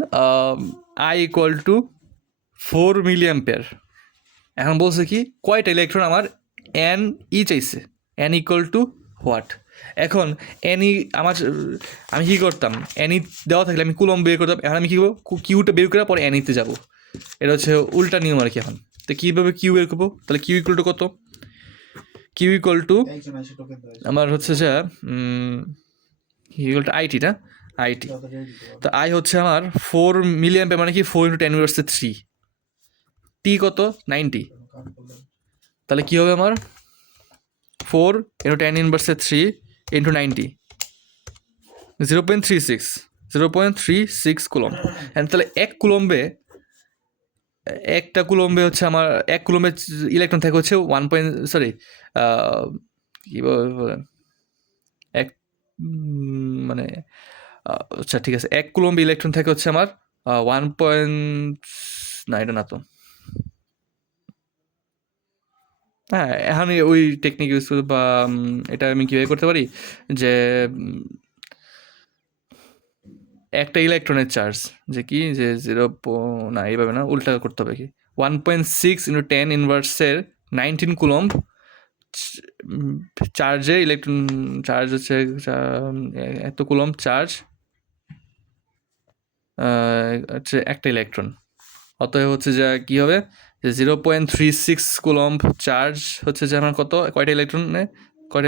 I equal to 4 milli ampere. এখন বলছে কি কয়টা ইলেকট্রন আমার এন ই চাইছে, এন ইকুয়াল টু হোয়াট। এখন এনি আমি কী করতাম, এনি দেওয়া থাকলে আমি কুলম্ব বের করতাম। এখন আমি কী করবো, কিউটা বের করার পরে এনিতে যাবো। এটা হচ্ছে উল্টা নিয়ম আর কি। এখন তো কীভাবে কিউ বের করবো, তাহলে কিউ ইকুয়াল টু কত, কিউ ইকুয়াল টু আমার হচ্ছে যে ইকুয়াল টু আইটি না, আইটি। তো আই হচ্ছে আমার 4 মিলি অ্যাম্পিয়ার, মানে কি 4 × 10⁻³ টি কত 90। তাহলে কী হবে আমার 4 × 10⁻³ ইন্টু 90, 0.36 কুলম্ব। তাহলে একটা কুলম্বে হচ্ছে আমার 1 কুলম্বের ইলেকট্রন থাকে হচ্ছে 1 কী বলেন এক মানে আচ্ছা ঠিক আছে, 1 কুলম্ব ইলেকট্রন থাকে হচ্ছে আমার 1 না এটা না তো। হ্যাঁ, এখন ওই টেকনিক ইউজ করে বা এটা আমি কীভাবে করতে পারি যে একটা ইলেকট্রনের চার্জ যে কি যে না এইভাবে না, উল্টা করতে হবে কি 1.6 × 10⁻19 কুলম্ব চার্জে ইলেকট্রন চার্জ হচ্ছে এত কুলম্ব চার্জ হচ্ছে একটা ইলেকট্রন। অতএব হচ্ছে যা কী হবে যে 0.36 কুলম্ব চার্জ হচ্ছে যে আমার কয়টা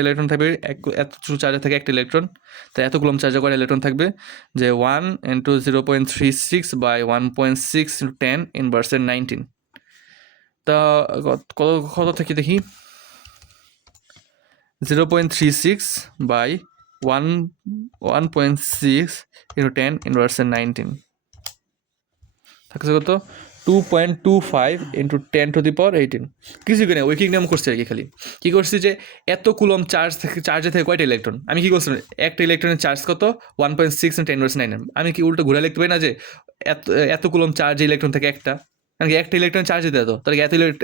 ইলেকট্রন থাকবে, এত চার্জে থাকে একটা ইলেকট্রন। তাই এত কুলম্ব চার্জে কয়টা ইলেকট্রন থাকবে, যে 1 × 0.36 বাই 1.6 × 10⁻19। তা কত থেকে দেখি, 0.36 বাই 1.6 × 10⁻19 থাকছে কত 2.25 × 10⁻18। কিছু কিনা উইকিং নাম করছি আর কি। খালি কী করছি যে এত কুলম চার্জে থেকে কয়টা ইলেকট্রন, আমি কী করছি একটা ইলেকট্রনের চার্জ কত 1.6 × 10⁻9। আমি কি উল্টো ঘুরে লিখতে পারি না যে এত কুলম চার্জে ইলেকট্রন থাকে একটা, কারণ কি একটা ইলেকট্রন চার্জে দেয়, তো তাহলে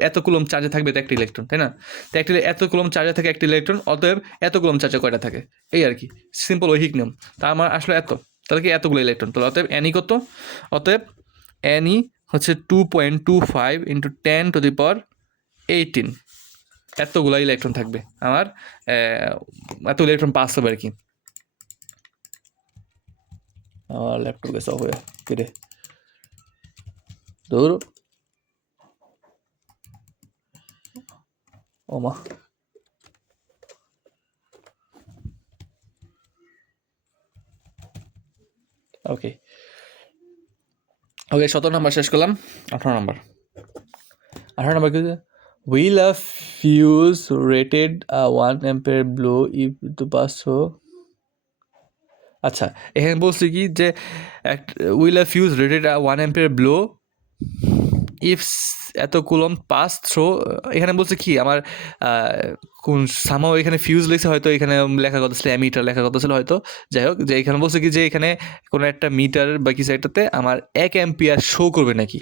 এত কুলম চার্জে থাকবে তো একটা ইলেকট্রন, তাই না? তো এত কুলম চার্জে থাকে একটা ইলেকট্রন, অতএব এত কুলম চার্জে কয়টা থাকে, এই আর কি সিম্পল ঐহিক নিয়ম। তা আমার আসলে তাহলে কি এতগুলো ইলেকট্রন, তাহলে অতএব এনই কত, অতএব এনই হচ্ছে 2.25 × 10⁻18 এতগুলো ইলেকট্রন থাকবে আমার, এত ইলেকট্রন পাস হবে আর কি। আমার ল্যাপটপ গেছে অফ হয়ে কেটে ধরো ওমা। ওকে 17 নম্বর শেষ করলাম। 18 নম্বর কি, will a fuse rated 1 ampere blow if to pass through। আচ্ছা, এখানে বলছি কি যে will a fuse rated 1 ampere blow if এত কুলম পাস থ্রো, এখানে বলছে কি আমার কোন সামাও এখানে ফিউজ লিখছে, হয়তো এখানে লেখার কথা ছিল অ্যামিটার লেখার কথা ছিল হয়তো, যাই হোক, যে এখানে বলছে কি যে এখানে কোনো একটা মিটার বা কিছু একটাতে আমার 1 অ্যাম্পিয়ার শো করবে নাকি,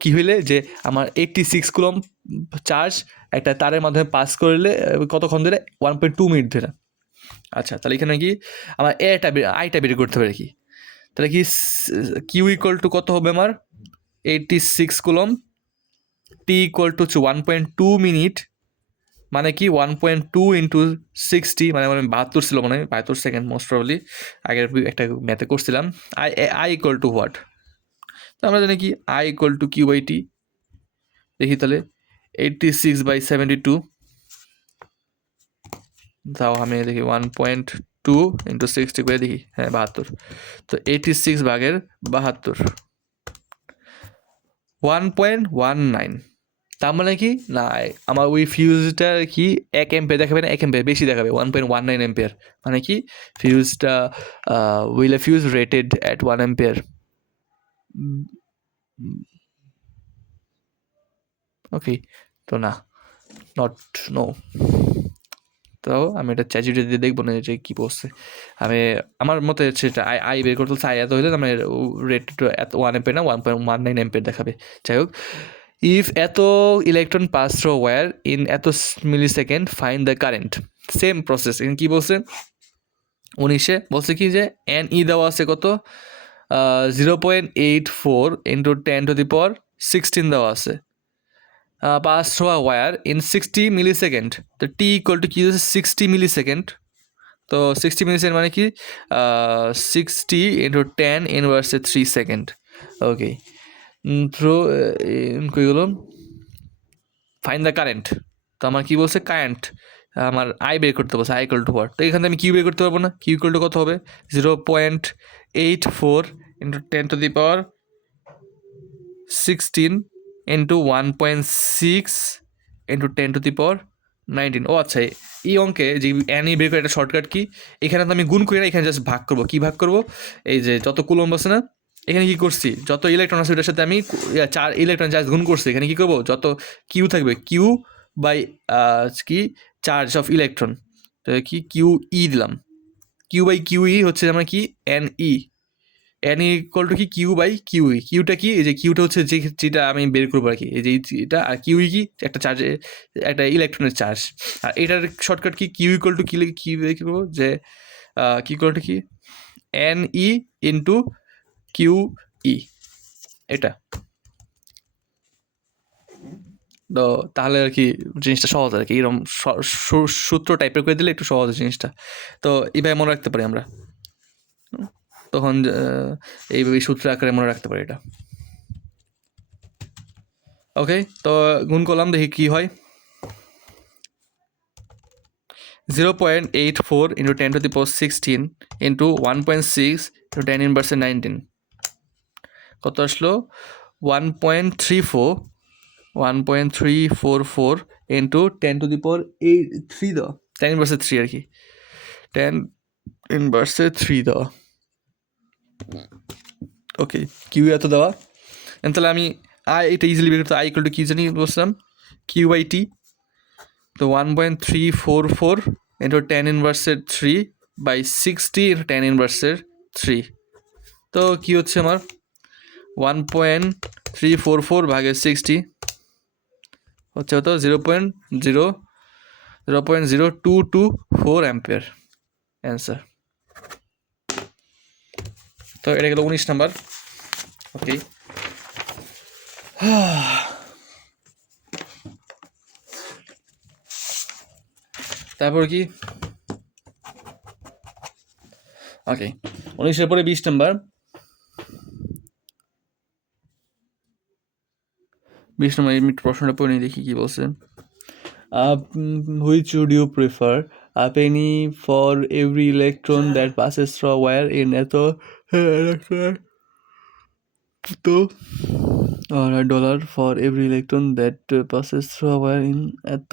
কি হইলে যে আমার 86 কুলম চার্জ একটা তারের মাধ্যমে পাস করলে কতক্ষণ ধরে 1.2 মিনিট ধরে। আচ্ছা, তাহলে এখানে কি আমার আইটা বের করতে পারে কি, তাহলে কি কিউ ইকুয়াল টু কত হবে আমার 86 কুলম, টি ইকুয়াল টু 1.2 মিনিট, মানে কি 1.2 ইন্টু 60, মানে 72 ছিল মনে হয়, 72 সেকেন্ড মোস্ট প্রবলি, আগের একটা ম্যাথে করছিলাম। আই ইকুয়াল টু হোয়াট, তো আমরা জানি কি I equal to Q by T. দেখি তাহলে 86/72, তাও আমি দেখি 1.2 ইন্টু 60 করে দেখি, হ্যাঁ 72, তো 86/72 1.19, তার মানে কি না আমার ওই ফিউজটা কি 1 অ্যাম্পিয়ার দেখাবে না, 1 অ্যাম্পিয়ার বেশি দেখাবে, 1.19 অ্যাম্পিয়ার, মানে কি ফিউজটা will a fuse rated at 1 ampere. Okay, তো না, নট নো, তো আমি এটা চ্যাজিটি দিয়ে দেখবো না যে কী বলছে। আমি আমার মতে হচ্ছে এটা আই বের করতে হচ্ছে, আই এত হইলে আমার রেট এত 1 এম্পের না 1.19 এম্পের দেখাবে। যাই হোক, ইফ এত electron pass through wire in এত milli second find the current, same process. এখানে কী বলছে 19-এ বলছে কি যে এন ই দেওয়া আছে কত 0.84 ইন্টু 10⁻16 দেওয়া আছে, pass through a wire in 60 millisecond, তো টি ইকুয়াল টু কি হচ্ছে 60 মিলিসেকেন্ড, তো 60 মিলিসেকেন্ড মানে কি 60 ইন্টু 10 ইনভার্সে 3 সেকেন্ড। ওকে, থ্রো কী হলো ফাইন্ড দ্য কারেন্ট, তো আমার কী বলছে কারেন্ট আমার আই বের করতে বলছে, আই ইকুয়াল টু হোয়াট, তো এখানে আমি কিউ বের করতে পারবো না, কিউ ইকুয়াল টু কত হবে 0.84 ইন্টু 10⁻16 ইন্টু 1.6 ইন্টু 10⁻19। ও আচ্ছা, এই অঙ্কে যে এন ই বের করে একটা শর্টকাট কি, এখানে তো আমি গুণ করি না, এখানে জাস্ট ভাগ করবো। কি ভাগ করবো, এই যে যত কুলম্ব আছে না, এখানে কি করছি যত ইলেকট্রন আছে ওটার সাথে আমি 4 ইলেকট্রন চার্জ গুণ করছি, এখানে কি করবো যত কিউ থাকবে কিউ বাই কি চার্জ অফ ইলেকট্রন, তো কি কিউ ই দিলাম, কিউ বাই কিউ ই হচ্ছে আমার কি n E, N equal to কি কিউ বাই কিউ ই, কিউটা কি এই যে কিউটা হচ্ছে যেটা আমি বের করবো আর কি, এই যে এটা, আর কিউ ই কি একটা চার্জে একটা ইলেকট্রনের চার্জ, আর এটার shortcut key Q equal to কি বের করবো যে কি ইকুয়াল টু কি n e into q e, এটা। তো তাহলে আর কি জিনিসটা সহজ আর কি, এরকম সূত্র টাইপের করে দিলে একটু সহজ জিনিসটা, তো এইভাবে মনে রাখতে পারি আমরা, তখন এইভাবে সূত্র আকারে মনে রাখতে পারি এটা। ওকে, তো গুণ করলাম দেখি কি হয়, 0.84 ইন্টু 10⁻16 ইন্টু 1.6 ইন্টু 10⁻19 কত আসলো 1.344 ইন্টু 10⁻3 দাও, 10⁻3 আর কি, 10⁻3 দেওয়া। ওকে, কিউ এত দেওয়া, তাহলে আমি এটা ইজিলি বের করতে, আই ইকুয়াল টু কি জানি বলছিলাম কিউ বাই টি, তো 1.344 ইন্টু 10⁻3 বাই 60 ইন্টু 10⁻3, তো কী হচ্ছে আমার 1.344 ভাগে 60 হচ্ছে হতো 0.0224 অ্যাম্পিয়ার অ্যান্সার। তো এটা গেল 19 নাম্বার। ওকে, তারপর কি ওকে 19-এর পরে 20 নাম্বার, 20 নম্বর আমি প্রশ্নটা পড়ে নিয়ে দেখি কি বলছে। Which would you prefer, a penny for every electron that passes through a wire in এত electron, তো or $1 for every electron that passes through a wire in এত,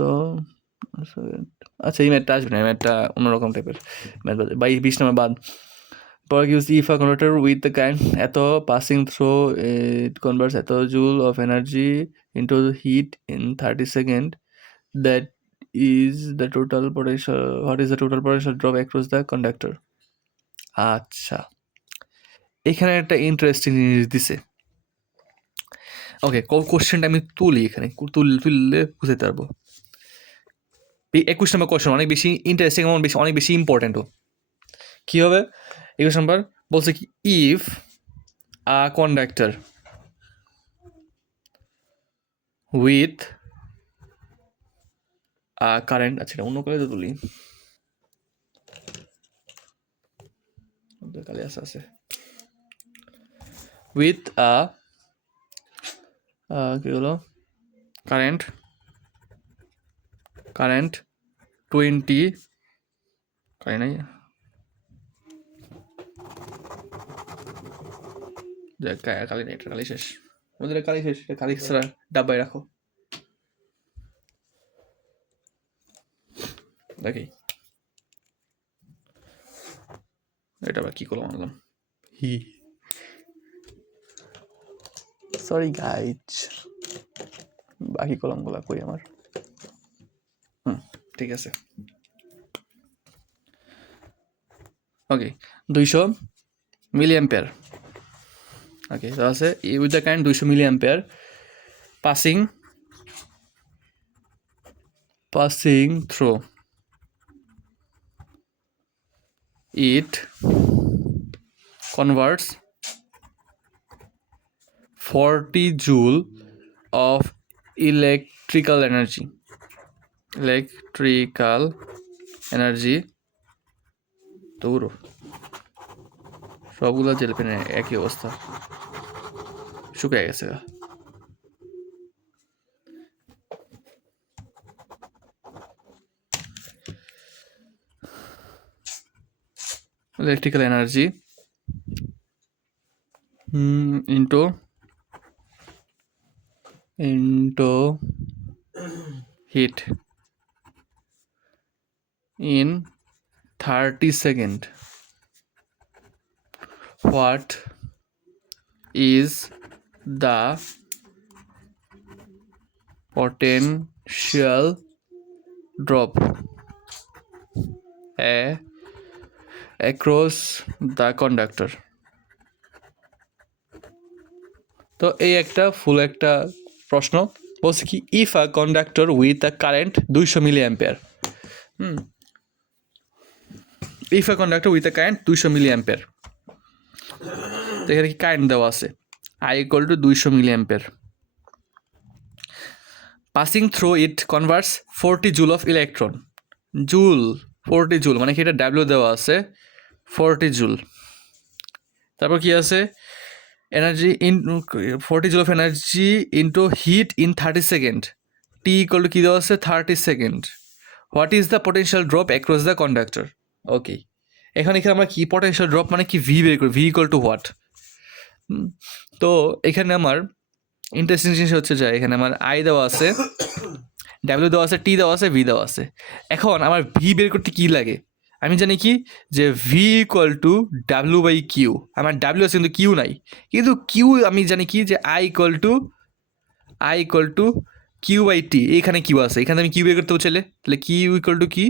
আচ্ছা এই ম্যাথটা আসবে না, এই ম্যাথটা অন্যরকম টাইপের ম্যাথ, 20 নম্বর বাদ। পরে কি হচ্ছে, if a converter with the current এত পাসিং থ্রো ইট কনভার্টস এত joule of energy into heat in 30 second, that is the total potential, what is the total potential drop across the conductor. আচ্ছা, এখানে একটা interesting জিনিস দিছে। ওকে, কোশ্চেনটা আমি তুলি, এখানে তুললে বুঝতে পারবো। 21 নম্বর কোশ্চেন অনেক বেশি ইন্টারেস্টিং এবং অনেক বেশি ইম্পর্টেন্টও। কী হবে 21 নম্বর? বলছে কি, if a conductor with current, আচ্ছা এটা অন্য করে তো তুলি, কালে আছে উইথ কি হলো, কারেন্ট 20, কারেন্ট নাই, কালি নেই, এটা কালি শেষ, আমাদের কালি শেষ, এটা কালি ছাড়া ডাব্বায় রাখো। দেখি এটা আবার কি কলম আনলাম, সরি গাইজ, বাকি কলমগুলা কই আমার, ঠিক আছে। ওকে, 200 মিলি অ্যাম্পিয়ার। ওকে, তো আছে with the current 200 milli ampere passing through it converts 40 joule of electrical energy দৌড়ো, সবগুলো জেল পেনে একই অবস্থা, শুকিয়ে গেছে। electrical energy into heat in 30 seconds. What is the potential drop across the conductor? তো এই একটা ফুল একটা প্রশ্ন বলছে কি, if a conductor with a current 200 milli ampere, if a conductor with a current 200 milli ampere, তো এখানে কি কারেন্ট দেওয়া আছে, I equal to 200 milli ampere, passing through it converts 40 joule of electron, joule 40 joule মানে কি, এটা W দেওয়া আছে 40 জুল, তারপর কি আছে, energy in 40 joule of energy into heat in 30 second, T equal to কী দেওয়া আছে 30 second, what is the potential drop across the conductor. Okay, এখানে আমরা কি পোটেনশিয়াল ড্রপ মানে কি ভি বের করি, ভি ইকুয়াল টু হোয়াট। তো এখানে আমার ইন্টারেস্টিং জিনিস হচ্ছে যে এখানে আমার আই দেওয়া আছে, ডাব্লিউ দেওয়া আছে, টি দেওয়া আছে, ভি দেওয়া আছে। এখন আমার ভি বের করতে কী লাগে, আমি জানি কি যে V equal to W by Q, আমার ডাব্লিউ আছে কিন্তু কিউ নাই, কিন্তু কিউ আমি জানি কি যে I equal to Q by T, এখানে কিউ আছে, এখানে আমি কিউ বের করতে চাইলে তাহলে কিউ ইকুয়াল টু কি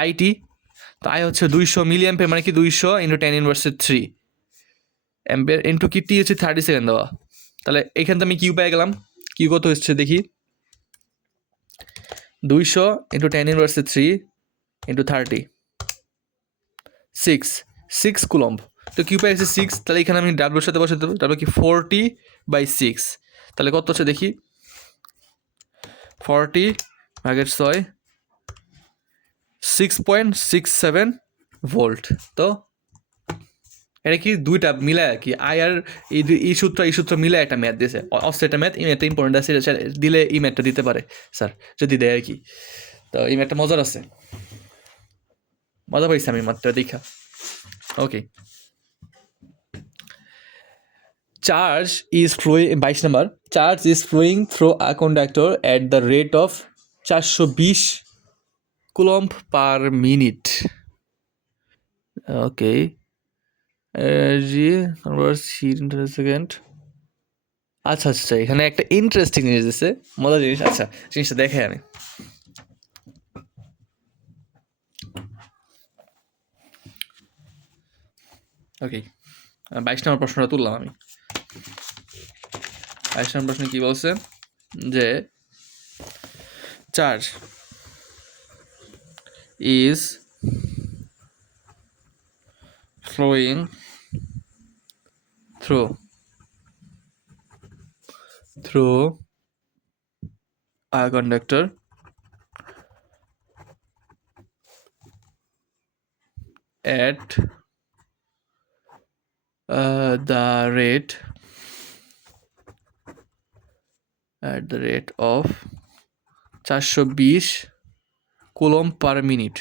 আই টি, তো আই হচ্ছে 200 মিলি অ্যাম্পিয়ার মানে কি 200 ইন্টু 10 ইনভার্স 3 অ্যাম্পিয়ার ইন্টু কি টি হচ্ছে 30 সেকেন্ড দেওয়া, তাহলে এখান থেকে আমি কিউ পেয়ে গেলাম, কিউ কত হচ্ছে দেখি, 200 ইন্টু 10 ইনভার্স 3 ইন্টু 30, 6 কুলম্ব, তো কিউ পাই আছে 6, তাহলে এখানে আমি ডাব্লুর সাথে বসাতে দেবো, ডাব্লু কি 40/6, তাহলে কত হচ্ছে দেখি, 40/6 6.67 ভোল্ট। তো এটা কি দুইটা মিলায় কি আই আর এই সূত্র মিলায় একটা ম্যাথ দিয়েছে, অফসেটটা ম্যাথ, এই ম্যাথটা ইম্পর্টেন্ট আছে, দিলে এই ম্যাথটা দিতে পারে স্যার, যদি দেয় আর কি। তো এই ম্যাথটা মজার আছে, মজা পাইছি আমি ম্যাথটা দেখা। Okay, charge is flowing, 22 number, charge is flowing through a conductor at the rate of 420 coulomb per minute. Okay, energy converts heat into second. আচ্ছা আচ্ছা, এখানে একটা ইন্টারেস্টিং জিনিস দিচ্ছে, মজার জিনিস। আচ্ছা, জিনিসটা দেখে আমি। ওকে, 22 নম্বর প্রশ্নটা তুললাম আমি। 22 নম্বর প্রশ্নে কি বলছে যে charge is flowing through a conductor at the rate of 420 coulomb per minute.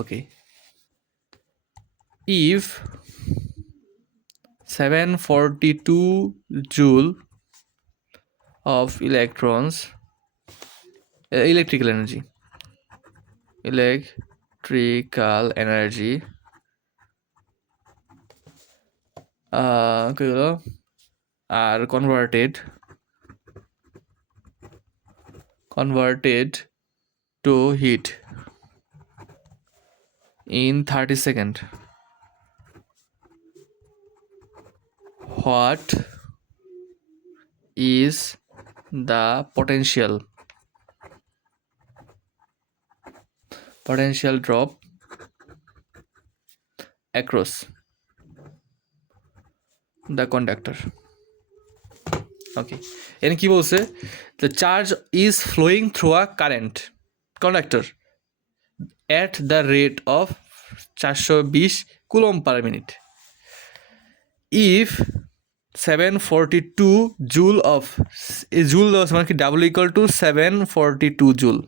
Okay, if 742 joule of electrical energy are converted to heat in 30 seconds, what is the potential drop across the conductor? Okay, এখানে কি বলছে, the charge is flowing through a current conductor at the rate of 420 coulomb per minute. If 742 joule of joule মানে কি W equal to 742 joule.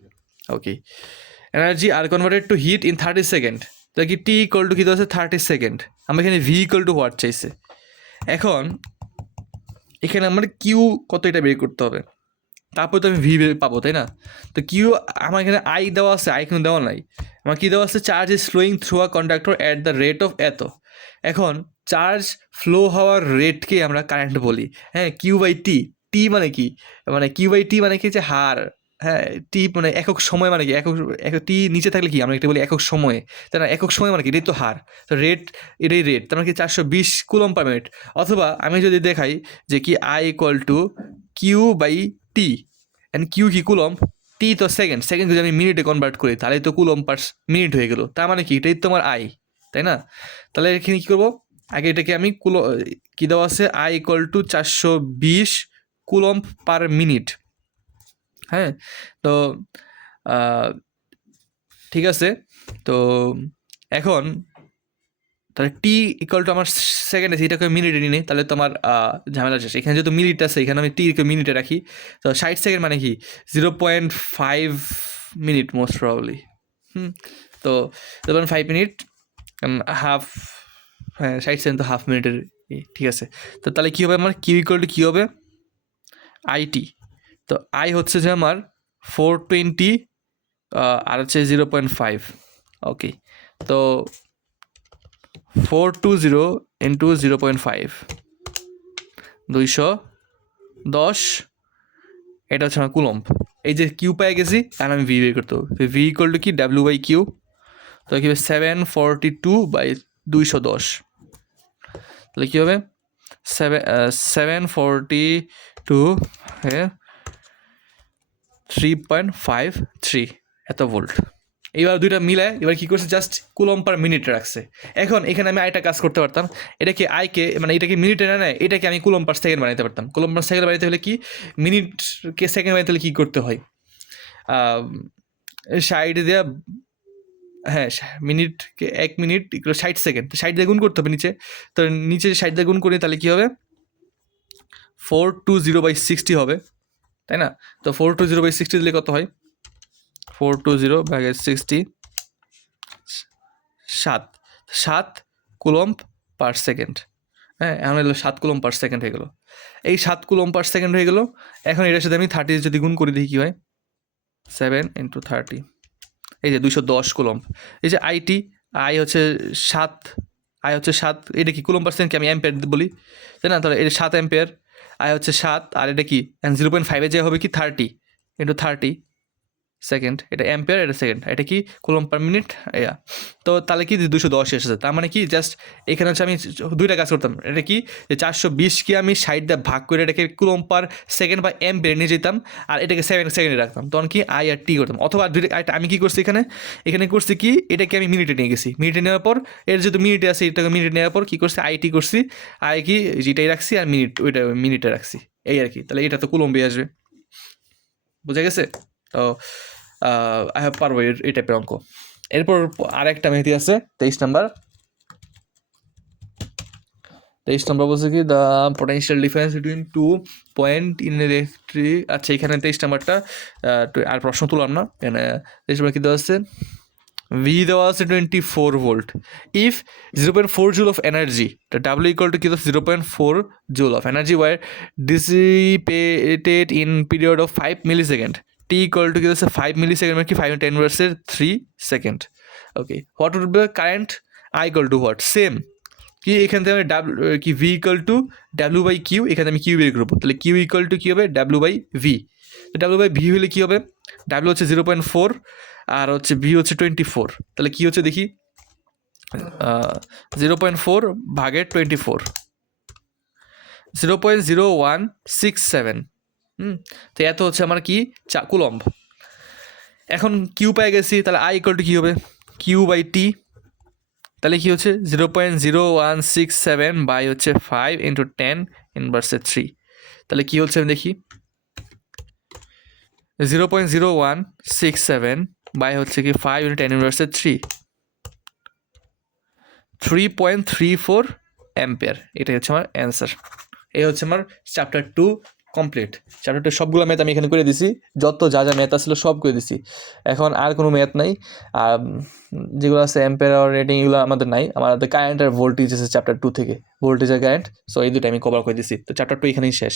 Okay, energy are converted to heat in 30 second. তো কি T equal to কি দেওয়া 30 second, আমরা এখানে V equal to what চাইছে। এখন এখানে আমার কিউ কত এটা বের করতে হবে, তারপর তো আমি ভি পাবো, তাই না? তো কিউ আমার এখানে আই দেওয়া আছে, আই কিন্তু দেওয়া নাই। আমার কী দেওয়া আছে, charge is flowing through a conductor at the rate of এত। এখন চার্জ ফ্লো হওয়ার রেটকে আমরা কারেন্ট বলি। হ্যাঁ, কিউ বাই টি। টি মানে কি, মানে কিউ বাই টি মানে কি যে হার। হ্যাঁ, টি মানে একক সময়, মানে কি একক টি নিচে থাকলে কি আমরা এটা বলি একক সময়ে, তাই না? একক সময় মানে কি, এটাই তো হার। তো রেট, এটাই রেট, তার মানে কি 420 কুলম্ব পার মিনিট। অথবা আমি যদি দেখাই যে কি I equal to Q by T, and Q কি কুলম্ব, টি তো সেকেন্ড, সেকেন্ড যদি আমি মিনিটে কনভার্ট করি তাহলে তো কুলম্ব পার মিনিট হয়ে গেল। তার মানে কি এটাই তো আমার আই, তাই না? তাহলে এখানে কী করবো, আগে এটাকে আমি কী দেওয়া আছে, I equal two 420 coulomb per minute. হ্যাঁ, তো ঠিক আছে। তো এখন তাহলে টি ইকুয়াল টু আমার সেকেন্ড আছে, এটাকে মিনিটে নিই, তাহলে তো আমার ঝামেলা শেষ। এখানে যেহেতু মিনিট আছে, এখানে আমি টিকে মিনিটে রাখি। তো 60 সেকেন্ড মানে কি 0.5 মিনিট মোস্ট প্রবাবলি। তো 0.5 মিনিট হাফ, হ্যাঁ 60 সেকেন্ড তো হাফ মিনিটের, ঠিক আছে। তো তাহলে কী হবে, আমার কিউ ইকুয়াল টু কী হবে, আইটি। তো আই হচ্ছে যে আমার 420 আর হচ্ছে 0.5। ওকে, তো 420 ইন্টু 0.5 210, এটা হচ্ছে আমার কুলম্ব। এই যে কিউ পেয়ে গেছি, আর আমি ভি বের করতে হবে। ভি ইকুয়াল টু কি ডাব্লিউ বাই কিউ। তো কী হবে 742 বাই 210, তাহলে কী হবে 742 3.53 এত ভোল্ট। এইবার দুইটা মিলায় এবার কী করছে, জাস্ট কুলম্ব পার মিনিটে রাখছে। এখন এখানে আমি আইটা কাজ করতে পারতাম, এটাকে আইকে মানে এটাকে মিনিটে না নেয়, এটাকে আমি কুলম্ব পার সেকেন্ড বানাতে পারতাম। কুলম্ব পার সেকেন্ড বানাতে হলে কি, মিনিটকে সেকেন্ড বানাতে হলে কী করতে হয়, সাইড দেওয়া, হ্যাঁ মিনিটকে 1 মিনিট 60 সেকেন্ড, 60 দিয়ে গুণ করতে হবে নিচে। তো নিচে 60 দিয়ে গুণ করি তাহলে কী হবে 420 বাই 60 হবে, তাই না? তো 420 বাই 60 দিলে কত হয়, 420 বাই 60 7 কুলম্ব পার সেকেন্ড। হ্যাঁ, এখন হলো 7 কুলম্ব পার সেকেন্ড হয়ে গেল। এই 7 কুলম্ব পার সেকেন্ড হয়ে গেল। এখন এটার সাথে আমি 30 যদি গুণ করি দেখি কী হয়, 7 × 30, এই যে 210 কুলম্ব। এই যে আইটি, আই হচ্ছে 7 আই হচ্ছে 7, এটা কি কুলম্ব পার্সেন্ট কি আমি অ্যাম্পিয়ার বলি, তাই না? তাহলে এটা 7 অ্যাম্পিয়ার, আই হচ্ছে 7, আর এটা কি 0.5 যে হবে কি 30 ইন্টু 30 সেকেন্ড, এটা অ্যাম্পিয়ার, এটা সেকেন্ড, এটা কি কুলম্ব পার মিনিট। ইয়া, তো তাহলে কি 210 এসেছে। তার মানে কি জাস্ট এখানে হচ্ছে আমি দুইটা কাজ করতাম, এটা কি যে 420 আমি 60 দিয়ে ভাগ করে এটাকে কুলম্ব পার সেকেন্ড বা অ্যাম্পিয়ার নিয়ে যেতাম, আর এটাকে সেকেন্ডে রাখতাম, তখন কি আই আর টি করতাম। অথবা আমি কি করছি এখানে করছি কি এটাকে আমি মিনিটে নিয়ে গেছি, মিনিটে নেওয়ার পর এর যেহেতু মিনিটে আছে এটাকে মিনিটে নেওয়ার পর কী করছি আইটি করছি, আই কি যেটাই রাখছি আর ওইটা মিনিটে রাখছি, এই আর কি। তাহলে এটা তো কুলম্বে আসবে, বুঝা গেছে? তো আই হ্যাভ পারবো এই টাইপের অঙ্ক। এরপর আরেকটা মেথি আছে 23 নাম্বার বলছে কি the potential difference between 2 point in electric. আচ্ছা, এখানে 23 নাম্বারটা আর প্রশ্ন তুললাম না, এখানে 23 নাম্বার কী দেওয়া আছে, ভি দেওয়া আছে 24 volt, if 0.4 joule of energy, W equal to কি 0.4 joule of energy were dissipated in period of 5 millisecond, T equal to কি 5 মিলিসেকেন্ড মানে কি 5 × 10⁻³ second. Okay, what would be current I equal to what, same কি এখান থেকে আমি কি V equal to W by Q, এখানে আমি কিউ বের করবো, তাহলে কিউ ইকুয়াল টু কী হবে W by V. W by V হলে কী হবে, ডাব্লিউ হচ্ছে 0.4 আর হচ্ছে ভি হচ্ছে 24, তাহলে কী হচ্ছে দেখি 0.4 ভাগের 24, 0.0167। তো এত হচ্ছে আমার কি কুলম্ব। এখন কিউ পেয়ে গেছি, তাহলে আই ইকুয়াল টু কী হবে কিউ বাই টি, তাহলে কী হচ্ছে 0.0167 বাই হচ্ছে 5 × 10⁻³। তাহলে কী হচ্ছে আমি দেখি 0.0167 বাই হচ্ছে কি 5 × 10⁻³ 3.34 অ্যাম্পিয়ার। এটাই হচ্ছে আমার অ্যান্সার। এই হচ্ছে আমার চ্যাপ্টার 2 কমপ্লিট। চ্যাপ্টার 2 সবগুলো ম্যাথ আমি এখানে করে দিছি, যত যা ম্যাথ আসছিল সব করে দিছি। এখন আর কোনো ম্যাথ নাই, আর যেগুলো আছে অ্যাম্পিয়ার রেটিং এগুলো আমাদের নাই, আমাদের কারেন্ট আর ভোল্টেজ আছে চ্যাপ্টার 2 থেকে, ভোল্টেজ আর কারেন্ট। সো এই দুটো আমি কভার করে দিছি। তো চ্যাপ্টার 2 এখানেই শেষ।